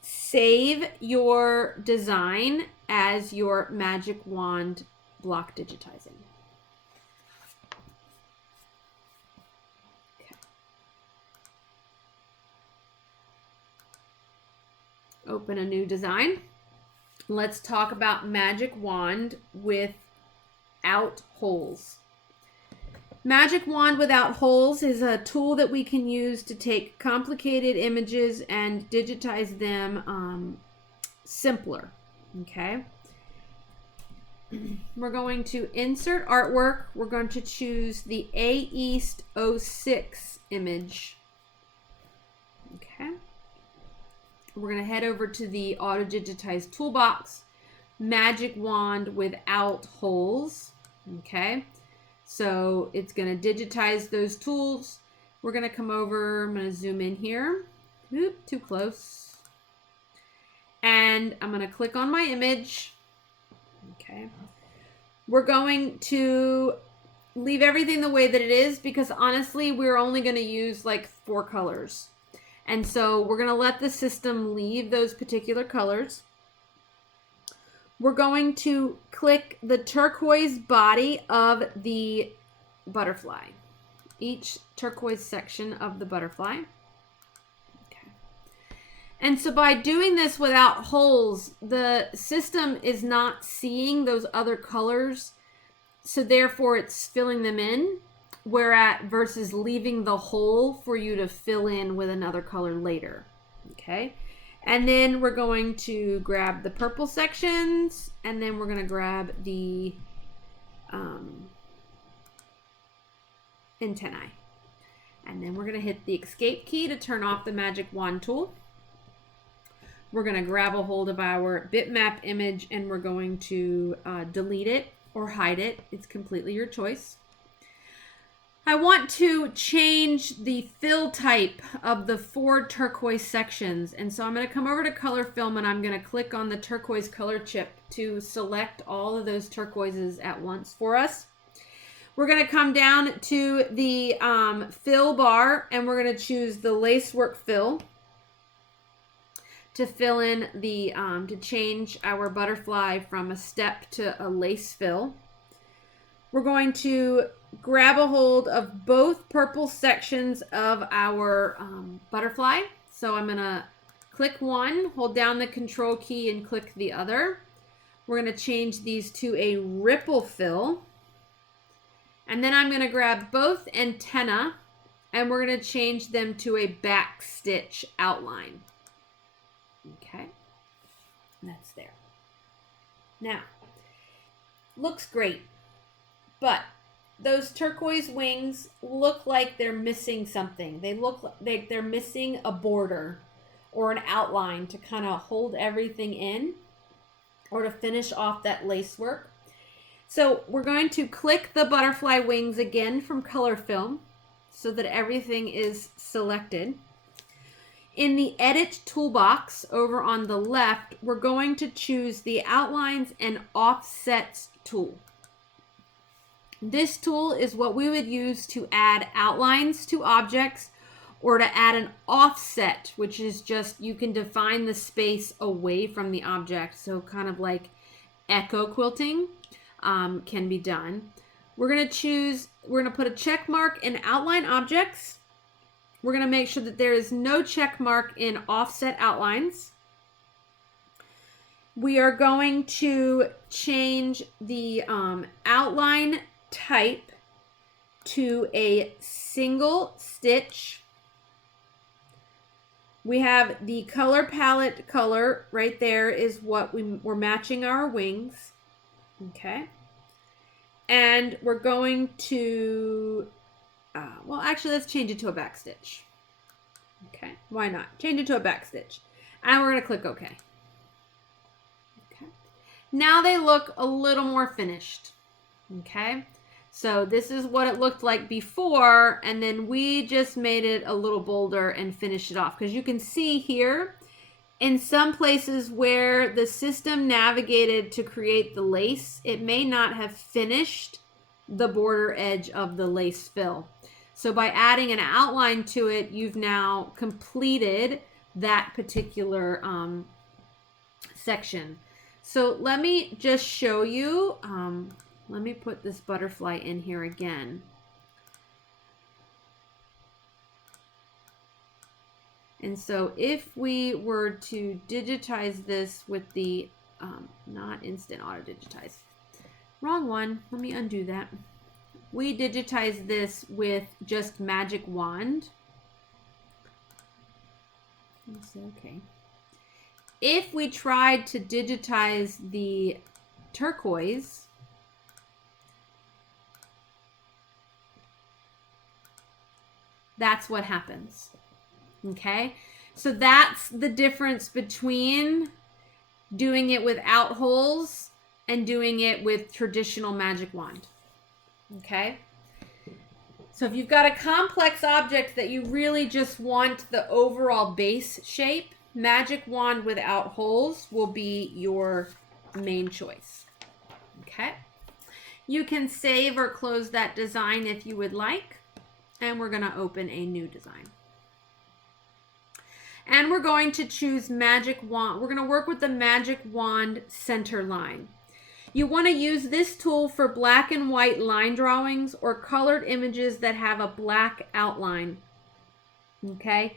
save your design as your Magic Wand block digitizing. open a new design. Let's talk about Magic Wand without holes. Magic Wand without holes is a tool that we can use to take complicated images and digitize them simpler. Okay. We're going to insert artwork. We're going to choose the A East 06 image. Okay. We're going to head over to the Auto Digitize Toolbox, Magic Wand without holes. Okay. So it's going to digitize those tools. We're going to come over. I'm going to zoom in here. Oop, too close. And I'm going to click on my image. Okay. We're going to leave everything the way that it is because honestly, we're only going to use like 4 colors. And so we're going to let the system leave those particular colors. We're going to click the turquoise body of the butterfly, each turquoise section of the butterfly. Okay. And so by doing this without holes, the system is not seeing those other colors, so therefore it's filling them in, versus leaving the hole for you to fill in with another color later. Okay. And then we're going to grab the purple sections, and then we're going to grab the antennae. And then we're going to hit the escape key to turn off the Magic Wand tool. We're going to grab a hold of our bitmap image, and we're going to delete it or hide it. It's completely your choice. I want to change the fill type of the 4 turquoise sections. And so I'm going to come over to color film and I'm going to click on the turquoise color chip to select all of those turquoises at once for us. We're going to come down to the fill bar and we're going to choose the lacework fill to fill in the, to change our butterfly from a step to a lace fill. We're going to grab a hold of both purple sections of our butterfly. So I'm going to click one, hold down the control key and click the other. We're going to change these to a ripple fill. And then I'm going to grab both antenna and we're going to change them to a back stitch outline. Okay, that's there. Now, looks great, but those turquoise wings look like they're missing something. They look like they're missing a border or an outline to kind of hold everything in or to finish off that lace work. So we're going to click the butterfly wings again from color film so that everything is selected. In the edit toolbox over on the left, we're going to choose the outlines and offsets tool. This tool is what we would use to add outlines to objects or to add an offset, which is just you can define the space away from the object. So kind of like echo quilting can be done. We're going to put a check mark in outline objects. We're going to make sure that there is no check mark in offset outlines. We are going to change the outline type to a single stitch. We have the color palette color right there is what we're matching our wings. Okay. And we're going to, well, actually, let's change it to a back stitch. Okay, why not? Change it to a back stitch. And we're going to click OK. Okay. Now they look a little more finished. Okay. So this is what it looked like before, and then we just made it a little bolder and finished it off. Because you can see here, in some places where the system navigated to create the lace, it may not have finished the border edge of the lace fill. So by adding an outline to it, you've now completed that particular section. So let me just show you. Let me put this butterfly in here again. And so if we were to digitize this with the, not instant auto digitize, wrong one, let me undo that. We digitize this with just magic wand. Okay. If we tried to digitize the turquoise, that's what happens. Okay, so that's the difference between doing it without holes and doing it with traditional magic wand. Okay, so if you've got a complex object that you really just want the overall base shape, magic wand without holes will be your main choice. Okay, you can save or close that design if you would like, and we're going to open a new design. And we're going to choose magic wand. We're going to work with the magic wand center line. You want to use this tool for black and white line drawings or colored images that have a black outline. Okay.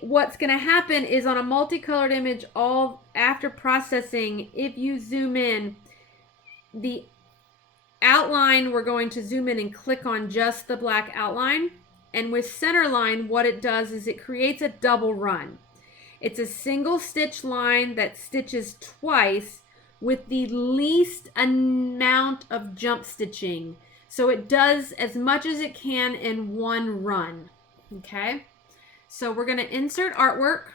What's going to happen is on a multicolored image, all after processing, if you zoom in, the outline, we're going to zoom in and click on just the black outline. And with centerline, what it does is it creates a double run. It's a single stitch line that stitches twice with the least amount of jump stitching. So it does as much as it can in one run. Okay, so we're going to insert artwork.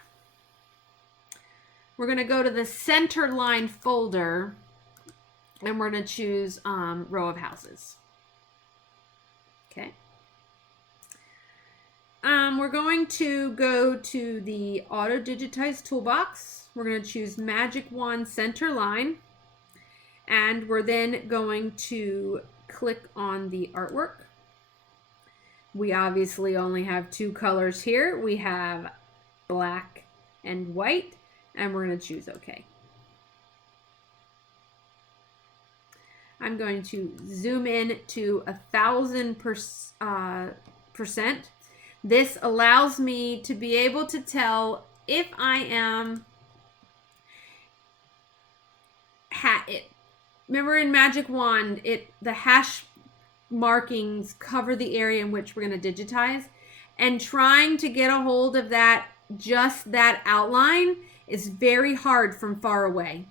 We're going to go to the centerline folder, and we're going to choose row of houses. Okay. We're going to go to the Auto Digitize Toolbox. We're going to choose Magic Wand Center Line. And we're then going to click on the artwork. We obviously only have two colors here. We have black and white. And we're going to choose OK. I'm going to zoom in to 1000%. This allows me to be able to tell if I am, remember in Magic Wand, the hash markings cover the area in which we're going to digitize, and trying to get a hold of that, just that outline, is very hard from far away.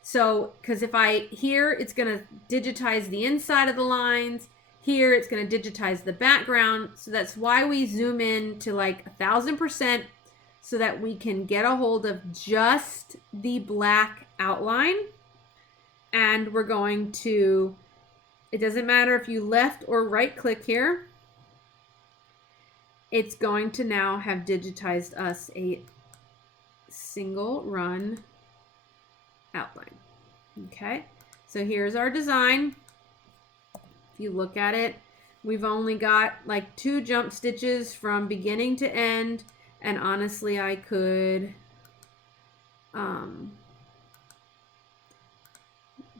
So, because if here, it's going to digitize the inside of the lines. Here, it's going to digitize the background. So that's why we zoom in to like 1000% so that we can get a hold of just the black outline. And we're going to, it doesn't matter if you left or right click here. It's going to now have digitized us a single run outline. Okay, so here's our design. If you look at it, we've only got like 2 jump stitches from beginning to end, and honestly I could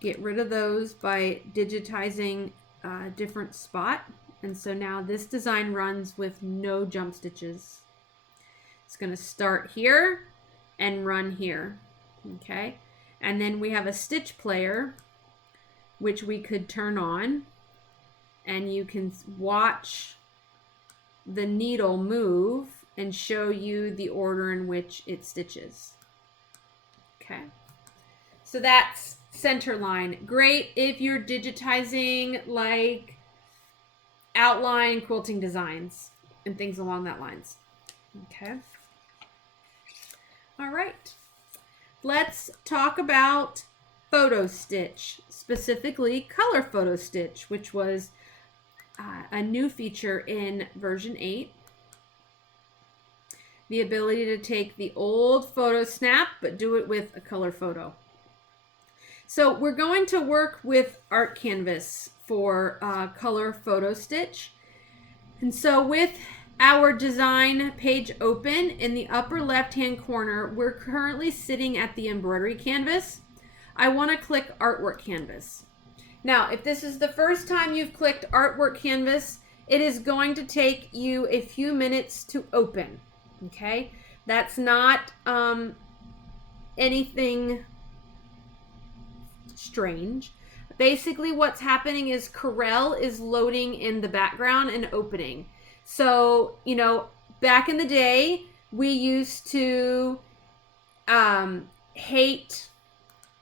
get rid of those by digitizing a different spot. And so now this design runs with no jump stitches. It's going to start here and run here. Okay, and then we have a stitch player which we could turn on, and you can watch the needle move and show you the order in which it stitches. Okay, so that's center line. Great if you're digitizing like outline quilting designs and things along that lines. Okay. All right. Let's talk about photo stitch, specifically color photo stitch, which was a new feature in version 8. The ability to take the old photo snap but do it with a color photo. So we're going to work with Art Canvas for color photo stitch. And so with our design page open, in the upper left hand corner, we're currently sitting at the embroidery canvas. I want to click Artwork Canvas. Now, if this is the first time you've clicked Artwork Canvas, it is going to take you a few minutes to open. Okay, that's not anything strange. Basically, what's happening is Corel is loading in the background and opening. So, you know, back in the day, we used to hate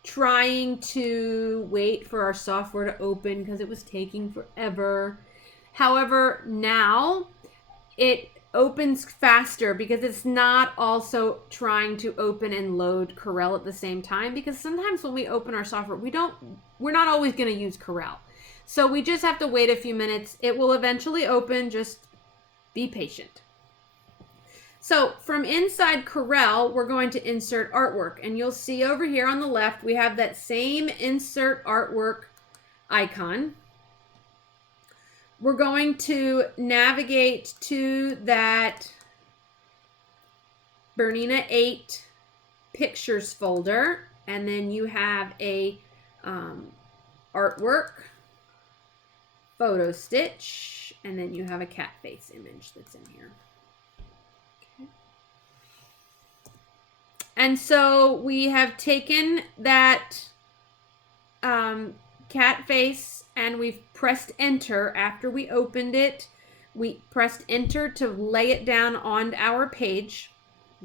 trying to wait for our software to open because it was taking forever. However, now it opens faster because it's not also trying to open and load Corel at the same time, because sometimes when we open our software, we're not always going to use Corel. So we just have to wait a few minutes. It will eventually open, just be patient. So from inside Corel, we're going to insert artwork, and you'll see over here on the left, we have that same insert artwork icon. We're going to navigate to that BERNINA 8 pictures folder, and then you have a artwork, photo stitch, and then you have a cat face image that's in here. Okay. And so we have taken that cat face and we've pressed enter after we opened it. We pressed enter to lay it down on our page.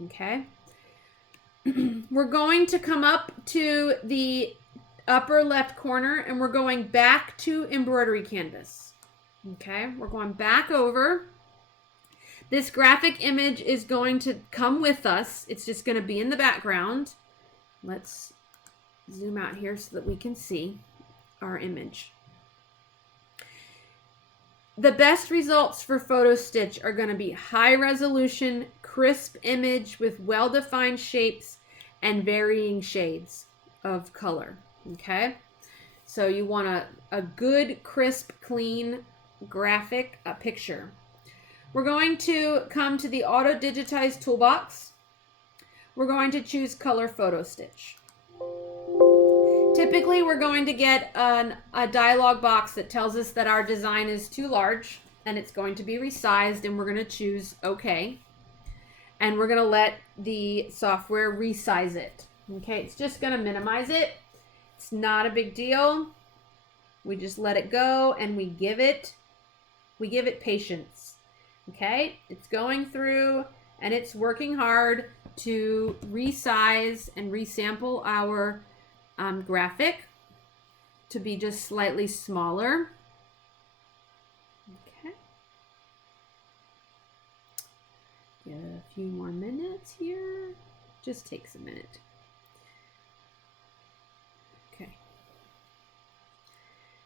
Okay. We're going to come up to the upper left corner and we're going back to embroidery canvas. Okay. We're going back over. This graphic image is going to come with us. It's just going to be in the background. Let's zoom out here so that we can see our image. The best results for photo stitch are going to be high resolution, crisp image with well-defined shapes and varying shades of color. Okay, so you want a good, crisp, clean graphic picture. We're going to come to the Auto Digitize Toolbox. We're going to choose Color Photo Stitch. Typically, we're going to get a dialog box that tells us that our design is too large and it's going to be resized, and we're going to choose OK. And we're going to let the software resize it. Okay, it's just going to minimize it. It's not a big deal. We just let it go and we give it patience. Okay, it's going through and it's working hard to resize and resample our graphic to be just slightly smaller. Okay. Give it a few more minutes here. Just takes a minute. Okay.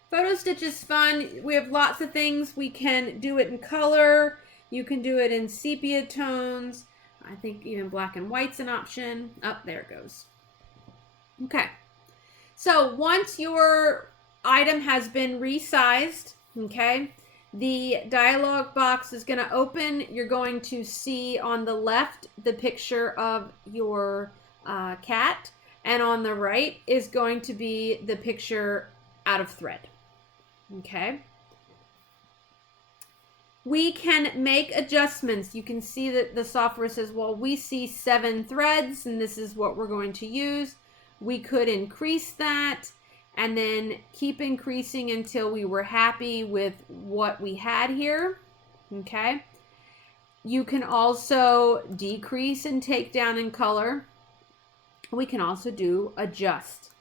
Photo stitch is fun. We have lots of things. We can do it in color. You can do it in sepia tones. I think even black and white's an option. Oh, there it goes. Okay. So once your item has been resized, okay, the dialog box is going to open. You're going to see on the left the picture of your cat, and on the right is going to be the picture out of thread. Okay. We can make adjustments. You can see that the software says, well, we see 7 threads and this is what we're going to use. We could increase that and then keep increasing until we were happy with what we had here. Okay. You can also decrease and take down in color. We can also do adjust.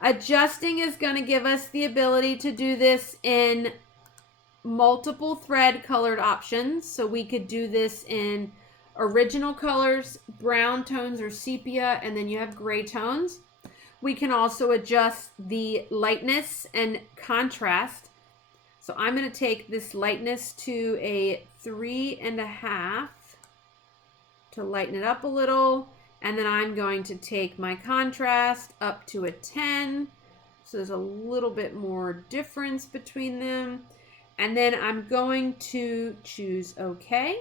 Adjusting is going to give us the ability to do this in multiple thread colored options. So we could do this in original colors, brown tones or sepia, and then you have gray tones. We can also adjust the lightness and contrast. So I'm going to take this lightness to a 3.5 to lighten it up a little. And then I'm going to take my contrast up to a 10. So there's a little bit more difference between them. And then I'm going to choose OK.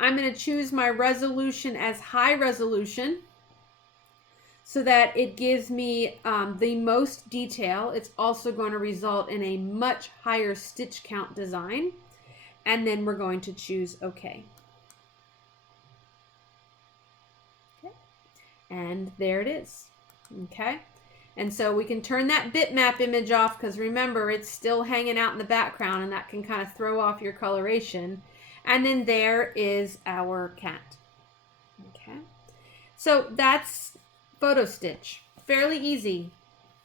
I'm going to choose my resolution as high resolution so that it gives me the most detail. It's also going to result in a much higher stitch count design. And then we're going to choose OK. And there it is. Okay. And so we can turn that bitmap image off because remember, it's still hanging out in the background and that can kind of throw off your coloration. And then there is our cat. Okay. So that's photo stitch. Fairly easy.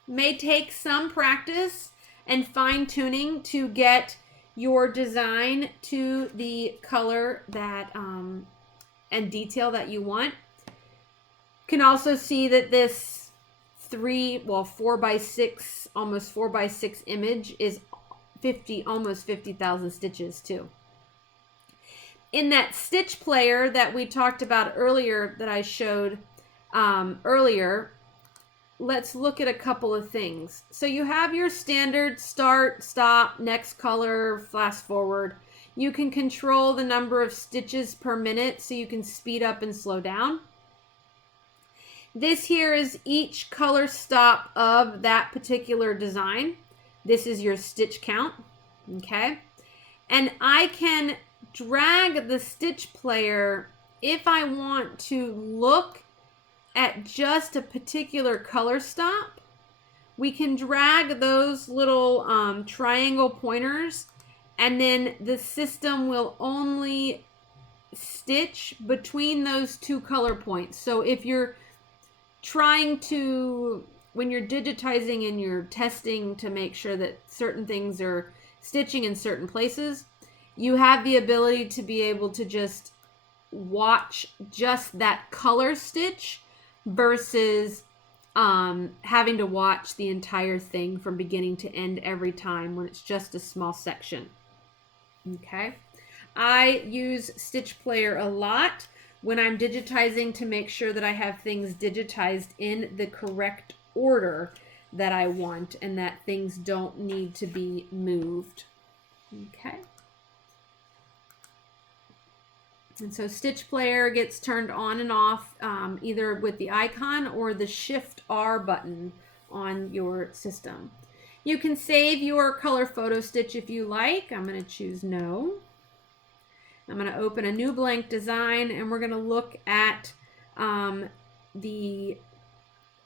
May take some practice and fine tuning to get your design to the color that and detail that you want. You can also see that this 4x6, almost 4x6 image is almost 50,000 stitches too. In that stitch player that we talked about earlier, that I showed earlier, let's look at a couple of things. So you have your standard start, stop, next color, fast forward. You can control the number of stitches per minute, so you can speed up and slow down. This here is each color stop of that particular design. This is your stitch count, okay? And I can drag the stitch player if I want to look at just a particular color stop. We can drag those little triangle pointers, and then the system will only stitch between those two color points. So if you're trying to, when you're digitizing and you're testing to make sure that certain things are stitching in certain places, you have the ability to be able to just watch just that color stitch versus having to watch the entire thing from beginning to end every time when it's just a small section. Okay, I use Stitch Player a lot when I'm digitizing to make sure that I have things digitized in the correct order that I want and that things don't need to be moved. Okay. And so Stitch Player gets turned on and off either with the icon or the Shift R button on your system. You can save your color photo stitch if you like. I'm going to choose no. I'm going to open a new blank design and we're going to look at the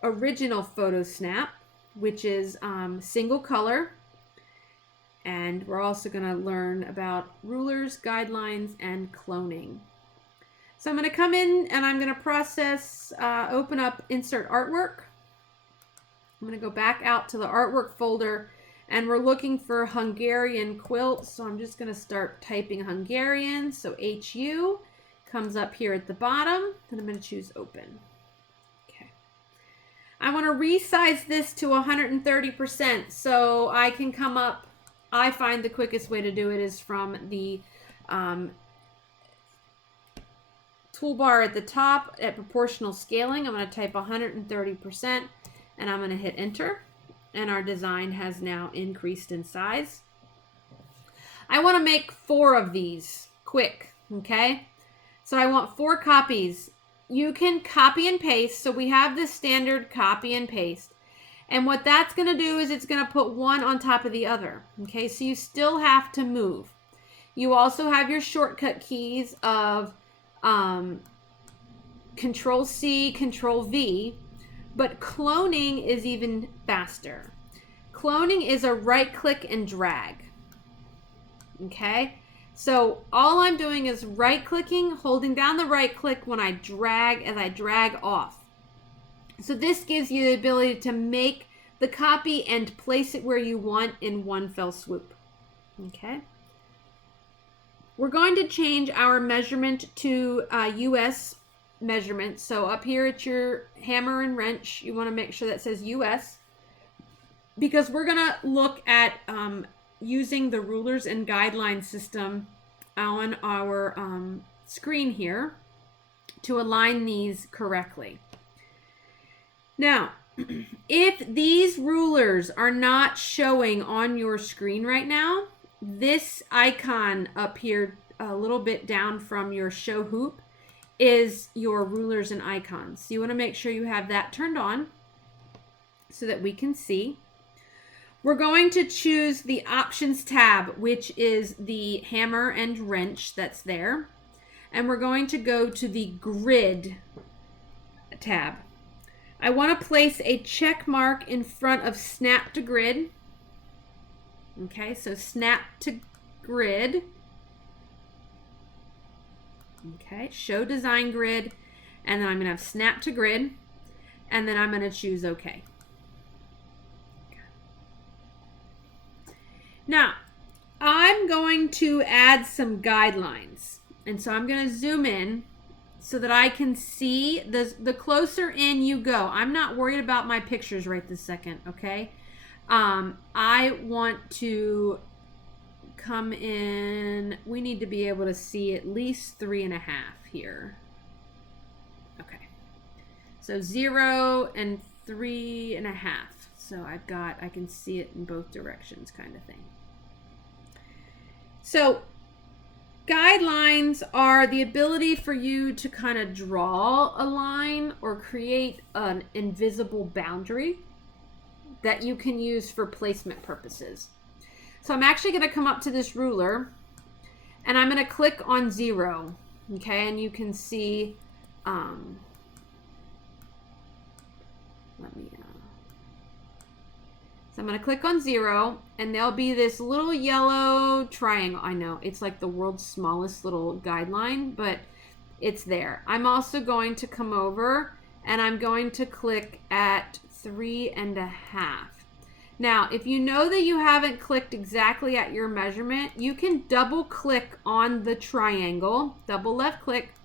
original photo snap, which is single color. And we're also going to learn about rulers, guidelines, and cloning. So I'm going to come in and I'm going to process, open up Insert Artwork. I'm going to go back out to the Artwork folder, and we're looking for Hungarian quilt. So I'm just going to start typing Hungarian. So HU comes up here at the bottom, and I'm going to choose Open. Okay. I want to resize this to 130%, so I can come up. I find the quickest way to do it is from the toolbar at the top at proportional scaling. I'm going to type 130% and I'm going to hit enter, and our design has now increased in size. I want to make 4 of these quick, okay? So I want 4 copies. You can copy and paste, so we have the standard copy and paste. And what that's going to do is it's going to put one on top of the other. Okay, so you still have to move. You also have your shortcut keys of Control C, Control V, but cloning is even faster. Cloning is a right click and drag. Okay, so all I'm doing is right clicking, holding down the right click when I drag, as I drag off. So this gives you the ability to make the copy and place it where you want in one fell swoop. Okay. We're going to change our measurement to US measurement. So up here at your hammer and wrench, you want to make sure that says US, because we're going to look at using the rulers and guideline system on our screen here to align these correctly. Now, if these rulers are not showing on your screen right now, this icon up here a little bit down from your show hoop is your rulers and icons. So you want to make sure you have that turned on so that we can see. We're going to choose the options tab, which is the hammer and wrench that's there. And we're going to go to the grid tab. I want to place a check mark in front of snap to grid. Okay, so snap to grid. Okay, show design grid, and then I'm going to have snap to grid, and then I'm going to choose OK. Now, I'm going to add some guidelines, and so I'm going to zoom in so that I can see the closer in you go. I'm not worried about my pictures right this second, okay? I want to come in, we need to be able to see at least 3.5 here. Okay, so 0 and 3.5. So I can see it in both directions kind of thing. So guidelines are the ability for you to kind of draw a line or create an invisible boundary that you can use for placement purposes. So I'm actually going to come up to this ruler and I'm going to click on 0. Okay, and you can see, so I'm going to click on 0 and there'll be this little yellow triangle. I know it's like the world's smallest little guideline, but it's there. I'm also going to come over and I'm going to click at 3.5. Now, if you know that you haven't clicked exactly at your measurement, you can double click on the triangle, double left click,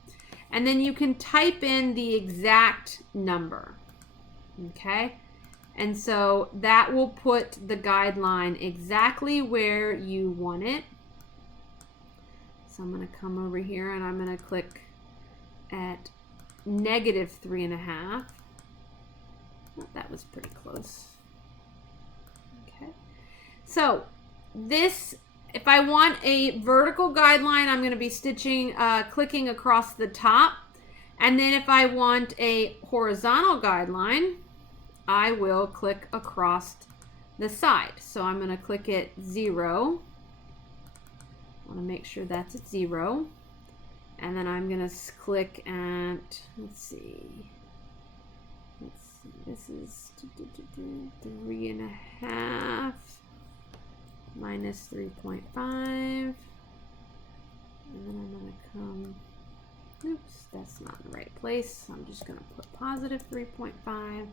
and then you can type in the exact number. Okay? And so that will put the guideline exactly where you want it. So I'm going to come over here and I'm going to click at -3.5. Well, that was pretty close. Okay. So this, if I want a vertical guideline, I'm going to be clicking across the top. And then if I want a horizontal guideline, I will click across the side. So I'm going to click at 0. I want to make sure that's at 0. And then I'm going to click at, let's see, this is 3.5 minus 3.5. And then I'm going to come, oops, that's not in the right place. I'm just going to put positive 3.5.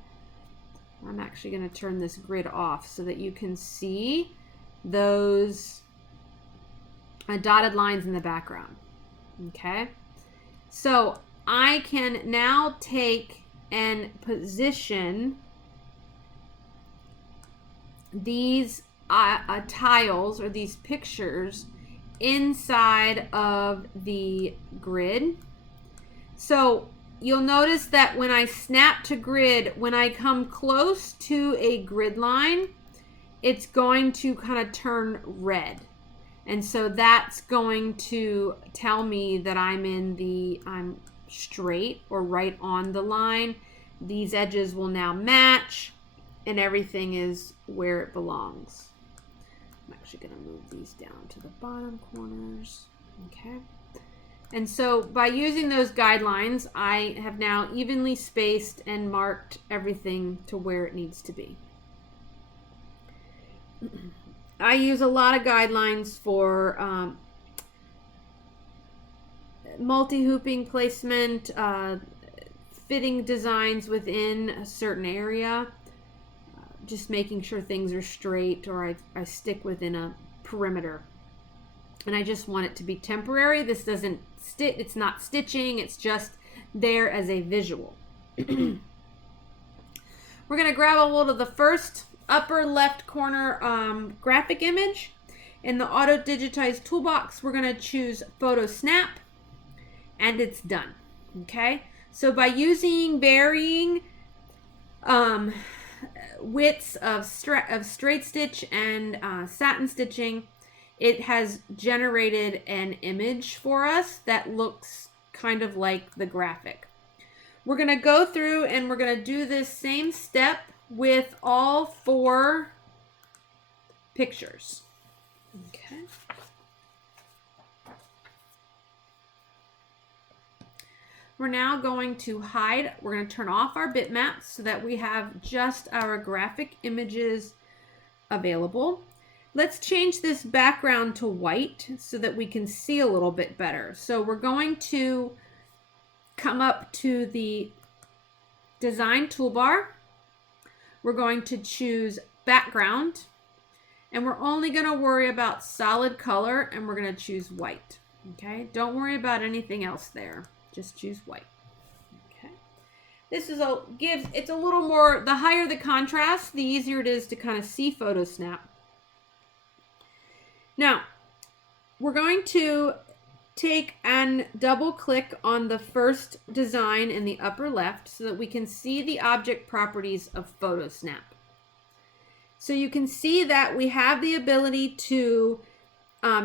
I'm actually going to turn this grid off so that you can see those dotted lines in the background. Okay, so I can now take and position these tiles or these pictures inside of the grid. So you'll notice that when I snap to grid, when I come close to a grid line, it's going to kind of turn red. And so that's going to tell me that I'm straight or right on the line. These edges will now match and everything is where it belongs. I'm actually going to move these down to the bottom corners. Okay. And so by using those guidelines, I have now evenly spaced and marked everything to where it needs to be. I use a lot of guidelines for multi-hooping placement, fitting designs within a certain area, just making sure things are straight, or I stick within a perimeter. And I just want it to be temporary. This doesn't it's not stitching, it's just there as a visual. We're going to grab a hold of the first upper left corner graphic image. In the Auto Digitize Toolbox, we're going to choose Photo Snap, and it's done. Okay, so by using varying widths of straight stitch and satin stitching, it has generated an image for us that looks kind of like the graphic. We're going to go through and we're going to do this same step with all 4 pictures. Okay. we're now going to hide. We're going to turn off our bitmaps so that we have just our graphic images available. Let's change this background to white so that we can see a little bit better. So we're going to come up to the design toolbar. We're going to choose background, and we're only going to worry about solid color, and we're going to choose white. Okay, don't worry about anything else there. Just choose white. Okay, this is it's a little more, the higher the contrast, the easier it is to kind of see photo snap. Now, we're going to take and double click on the first design in the upper left so that we can see the object properties of photo snap. So you can see that we have the ability to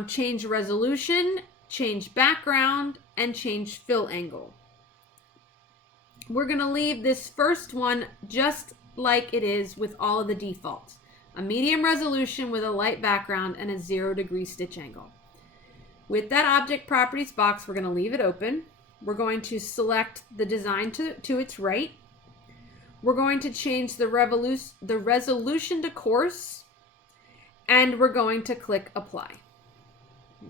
change resolution, change background, and change fill angle. We're going to leave this first one just like it is with all of the defaults. A medium resolution with a light background and a 0-degree stitch angle. With that object properties box, we're going to leave it open. We're going to select the design to its right. We're going to change the resolution to coarse, and we're going to click apply.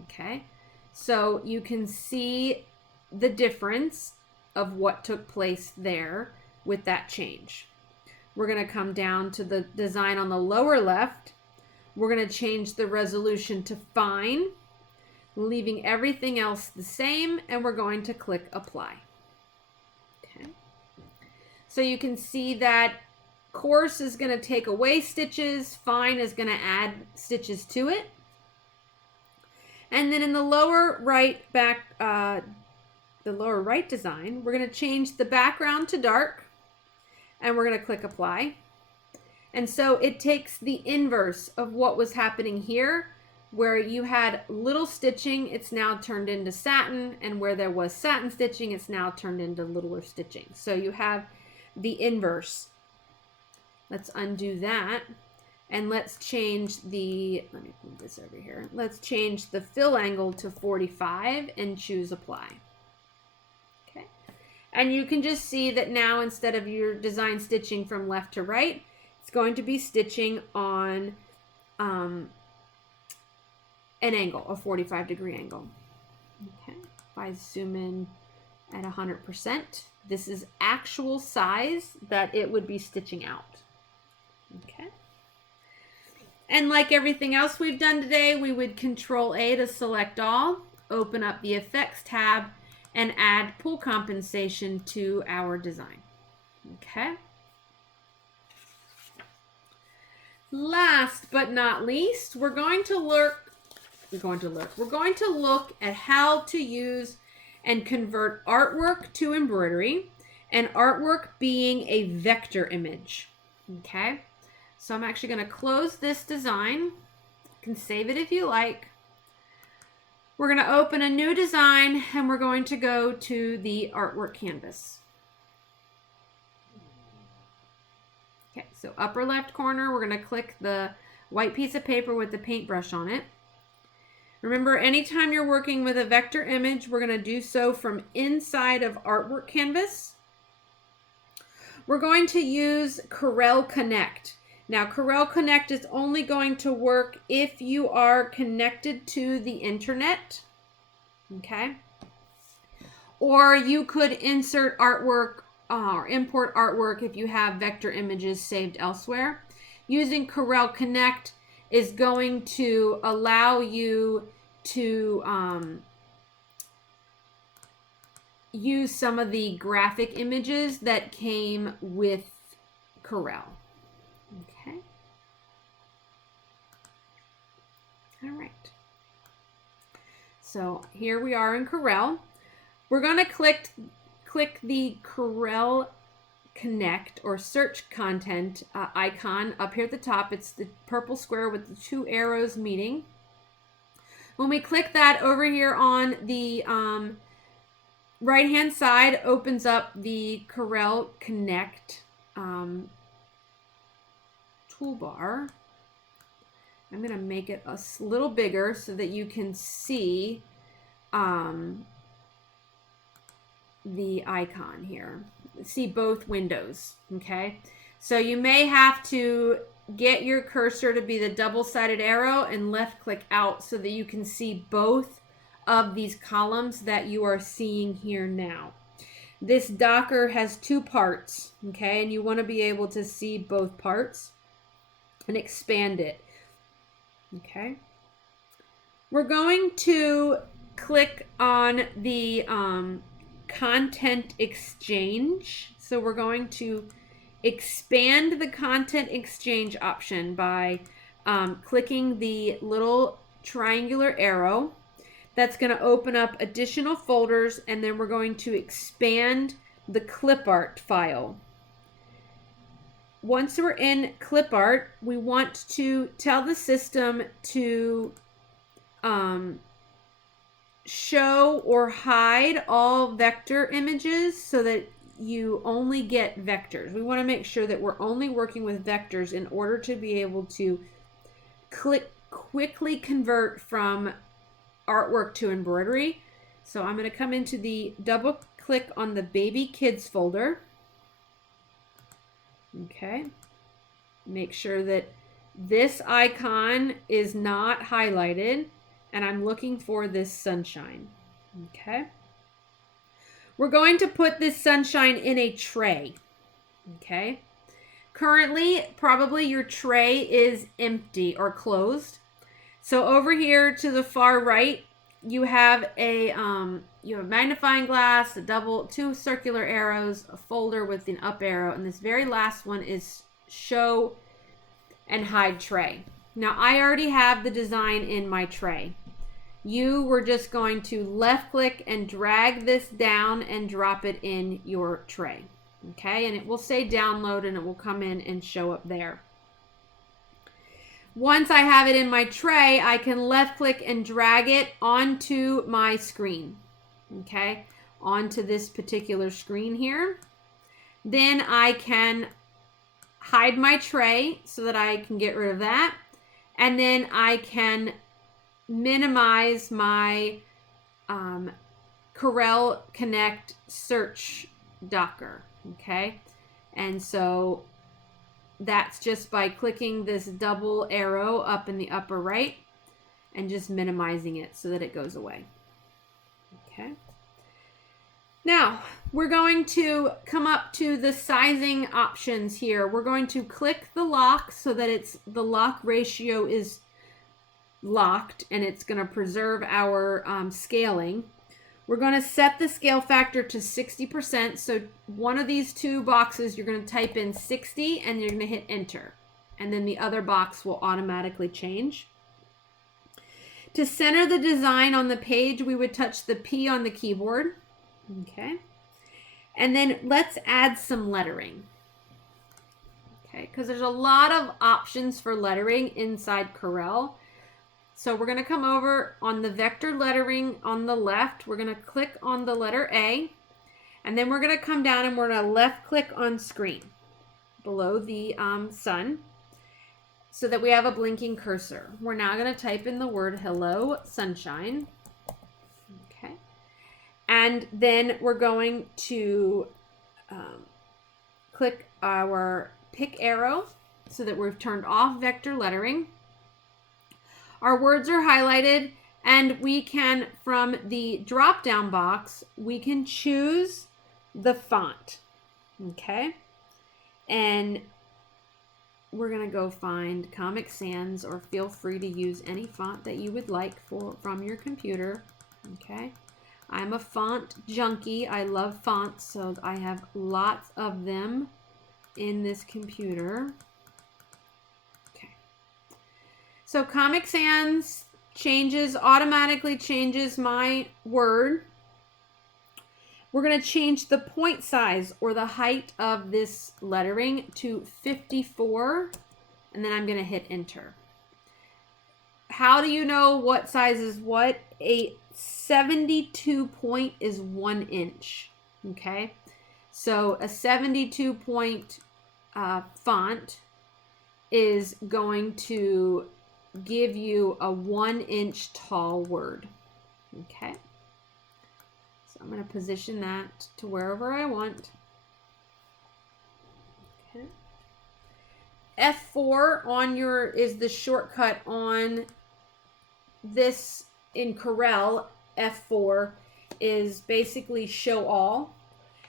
Okay, so you can see the difference of what took place there with that change. We're going to come down to the design on the lower left. We're going to change the resolution to fine, leaving everything else the same, and we're going to click apply. Okay. So you can see that coarse is going to take away stitches, fine is going to add stitches to it. And then in the lower right design, we're going to change the background to dark, and we're going to click apply. And so it takes the inverse of what was happening here, where you had little stitching, it's now turned into satin, and where there was satin stitching, it's now turned into littler stitching. So you have the inverse. Let's undo that, and let's change let me move this over here. Let's change the fill angle to 45 and choose apply. Okay, and you can just see that now instead of your design stitching from left to right, it's going to be stitching on an angle, a 45-degree angle. Okay, if I zoom in at 100%, this is actual size that it would be stitching out. Okay, and like everything else we've done today, we would Control A to select all, open up the Effects tab, and add pull compensation to our design. Okay. Last but not least, we're going to look at how to use and convert artwork to embroidery, and artwork being a vector image. Okay, so I'm actually going to close this design. You can save it if you like. We're going to open a new design, and we're going to go to the artwork canvas. Okay, so upper left corner, we're going to click the white piece of paper with the paintbrush on it. Remember, anytime you're working with a vector image, we're going to do so from inside of artwork canvas. We're going to use Corel Connect. Now, Corel Connect is only going to work if you are connected to the internet, okay? Or you could insert artwork or import artwork if you have vector images saved elsewhere. Using Corel Connect is going to allow you to use some of the graphic images that came with Corel. Okay. All right. So here we are in Corel. We're going to click the Corel Connect or search content icon up here at the top. It's the purple square with the two arrows meeting. When we click that, over here on the right hand side opens up the Corel Connect toolbar. I'm going to make it a little bigger so that you can see the icon here. See both windows, okay? So you may have to get your cursor to be the double-sided arrow and left click out so that you can see both of these columns that you are seeing here now. This Docker has two parts, okay? And you want to be able to see both parts and expand it, okay? We're going to click on the content exchange. So we're going to expand the content exchange option by clicking the little triangular arrow. That's going to open up additional folders, and then we're going to expand the clip art file. Once we're in clip art, we want to tell the system to show or hide all vector images so that you only get vectors. We want to make sure that we're only working with vectors in order to be able to quickly convert from artwork to embroidery. So I'm going to come into the double click on the baby kids folder. Okay. Make sure that this icon is not highlighted, and I'm looking for this sunshine. Okay. We're going to put this sunshine in a tray. Okay. Currently, probably your tray is empty or closed. So over here to the far right, you have a magnifying glass, two circular arrows, a folder with an up arrow, and this very last one is show and hide tray. Now I already have the design in my tray. You were just going to left click and drag this down and drop it in your tray. Okay, and it will say download and it will come in and show up there. Once I have it in my tray, I can left click and drag it onto my screen. Okay, onto this particular screen here. Then I can hide my tray so that I can get rid of that. And then I can minimize my Corel Connect search Docker. Okay, and so that's just by clicking this double arrow up in the upper right and just minimizing it so that it goes away. Okay. Now we're going to come up to the sizing options here. We're going to click the lock so that the lock ratio is locked and it's going to preserve our scaling. We're going to set the scale factor to 60%. So one of these two boxes, you're going to type in 60 and you're going to hit enter. And then the other box will automatically change. To center the design on the page, we would touch the P on the keyboard. Okay. And then let's add some lettering. Okay, because there's a lot of options for lettering inside Corel. So we're going to come over on the vector lettering on the left. We're going to click on the letter A, and then we're going to come down and we're going to left click on screen below the sun so that we have a blinking cursor. We're now going to type in the word hello sunshine. Okay. And then we're going to click our pick arrow so that we've turned off vector lettering. Our words are highlighted, and we can, from the drop-down box, we can choose the font. Okay. And we're going to go find Comic Sans, or feel free to use any font that you would like from your computer. Okay. I'm a font junkie. I love fonts, so I have lots of them in this computer. So Comic Sans automatically changes my word. We're going to change the point size or the height of this lettering to 54, and then I'm going to hit enter. How do you know what size is what? A 72 point is 1 inch. Okay, so a 72 point font is going to give you a 1 inch tall word. Okay, so I'm going to position that to wherever I want. Okay. F4 on your is the shortcut on this in Corel. F4 is basically show all,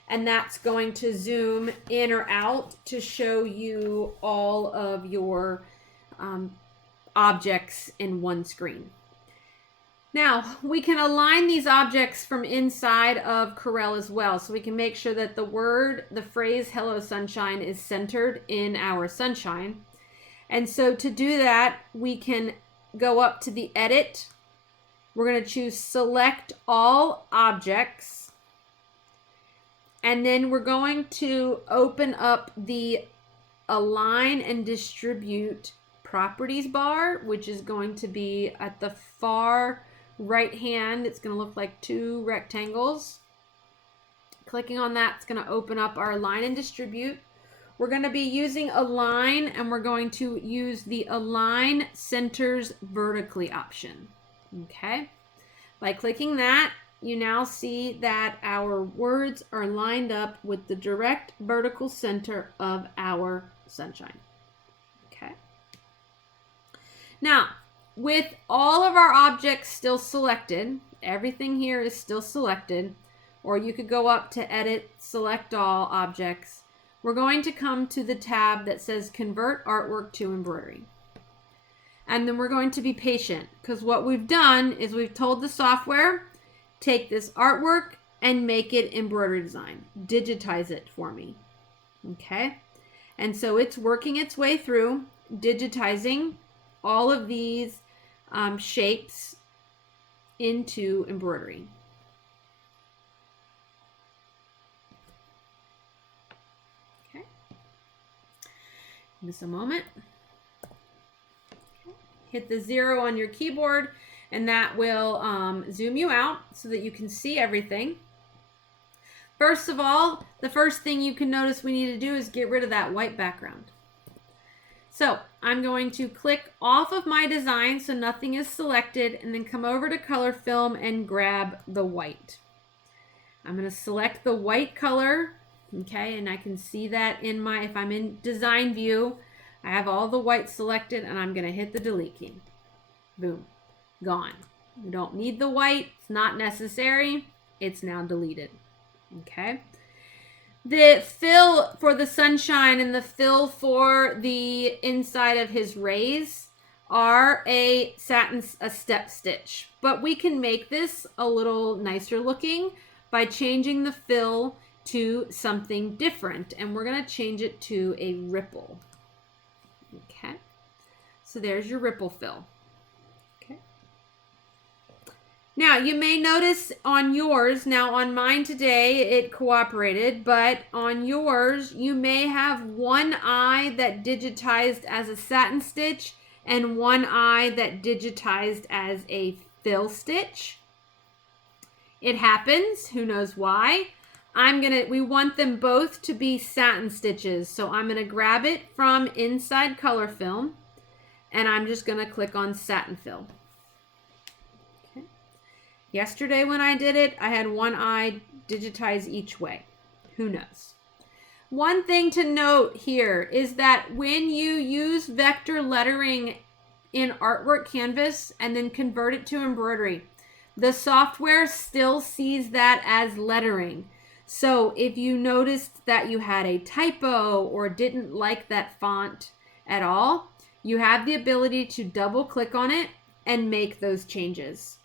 and that's going to zoom in or out to show you all of your objects in one screen. Now, we can align these objects from inside of Corel as well, so we can make sure that the phrase Hello Sunshine is centered in our sunshine. And so to do that, we can go up to the Edit. We're going to choose Select All Objects. And then we're going to open up the Align and Distribute Properties bar, which is going to be at the far right hand. It's going to look like two rectangles. Clicking on that, it's going to open up our Align and Distribute. We're going to be using Align, and we're going to use the Align Centers Vertically option. Okay. By clicking that, you now see that our words are lined up with the direct vertical center of our sunshine. Okay. Now, with all of our objects still selected, everything here is still selected, or you could go up to Edit, Select All Objects. We're going to come to the tab that says Convert Artwork to Embroidery. And then we're going to be patient, because what we've done is we've told the software, take this artwork and make it embroidery design. Digitize it for me. Okay? And so it's working its way through, digitizing all of these shapes into embroidery. Okay. Give us a moment. Okay. Hit the 0 on your keyboard, and that will zoom you out so that you can see everything. First of all, the first thing you can notice we need to do is get rid of that white background. So I'm going to click off of my design so nothing is selected, and then come over to color film and grab the white. I'm going to select the white color, okay, and I can see that in my, if I'm in design view, I have all the white selected, and I'm going to hit the delete key. Boom, gone. We don't need the white, it's not necessary, it's now deleted, okay. The fill for the sunshine and the fill for the inside of his rays are a step stitch. But we can make this a little nicer looking by changing the fill to something different. And we're going to change it to a ripple. Okay. So there's your ripple fill. Now, you may notice on yours, now on mine today, it cooperated, but on yours, you may have one eye that digitized as a satin stitch and one eye that digitized as a fill stitch. It happens, who knows why. We want them both to be satin stitches, so I'm going to grab it from inside color film, and I'm just going to click on satin fill. Yesterday when I did it, I had one eye digitize each way. Who knows? One thing to note here is that when you use vector lettering in artwork canvas and then convert it to embroidery, the software still sees that as lettering. So if you noticed that you had a typo or didn't like that font at all, you have the ability to double click on it and make those changes.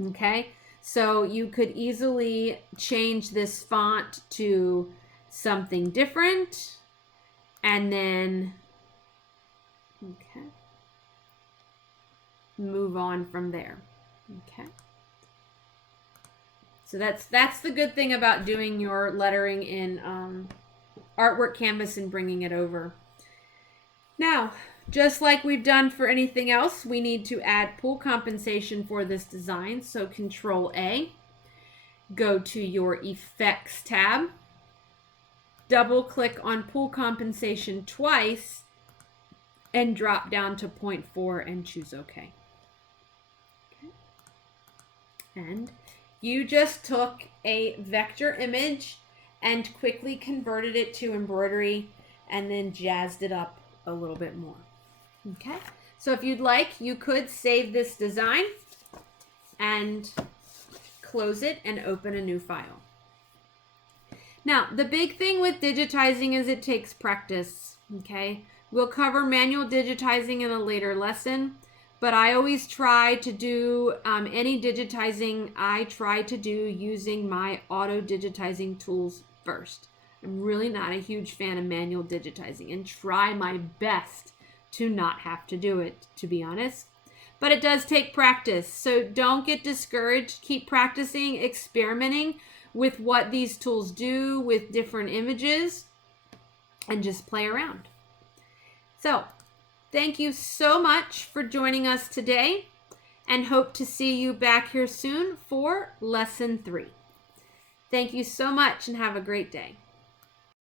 Okay, so you could easily change this font to something different, and then, okay, move on from there. Okay, so that's the good thing about doing your lettering in artwork canvas and bringing it over. Now, just like we've done for anything else, we need to add pool compensation for this design. So Control A, go to your Effects tab, double click on pool compensation twice, and drop down to 0.4 and choose OK. And You just took a vector image and quickly converted it to embroidery and then jazzed it up a little bit more. Okay, so if you'd like, you could save this design and close it and open a new file. Now, the big thing with digitizing is it takes practice, okay? We'll cover manual digitizing in a later lesson, but I always try to do any digitizing I try to do using my auto digitizing tools first. I'm really not a huge fan of manual digitizing and try my best to not have to do it, to be honest. But it does take practice, so don't get discouraged. Keep practicing, experimenting with what these tools do with different images, and just play around. So, thank you so much for joining us today, and hope to see you back here soon for Lesson 3. Thank you so much and have a great day.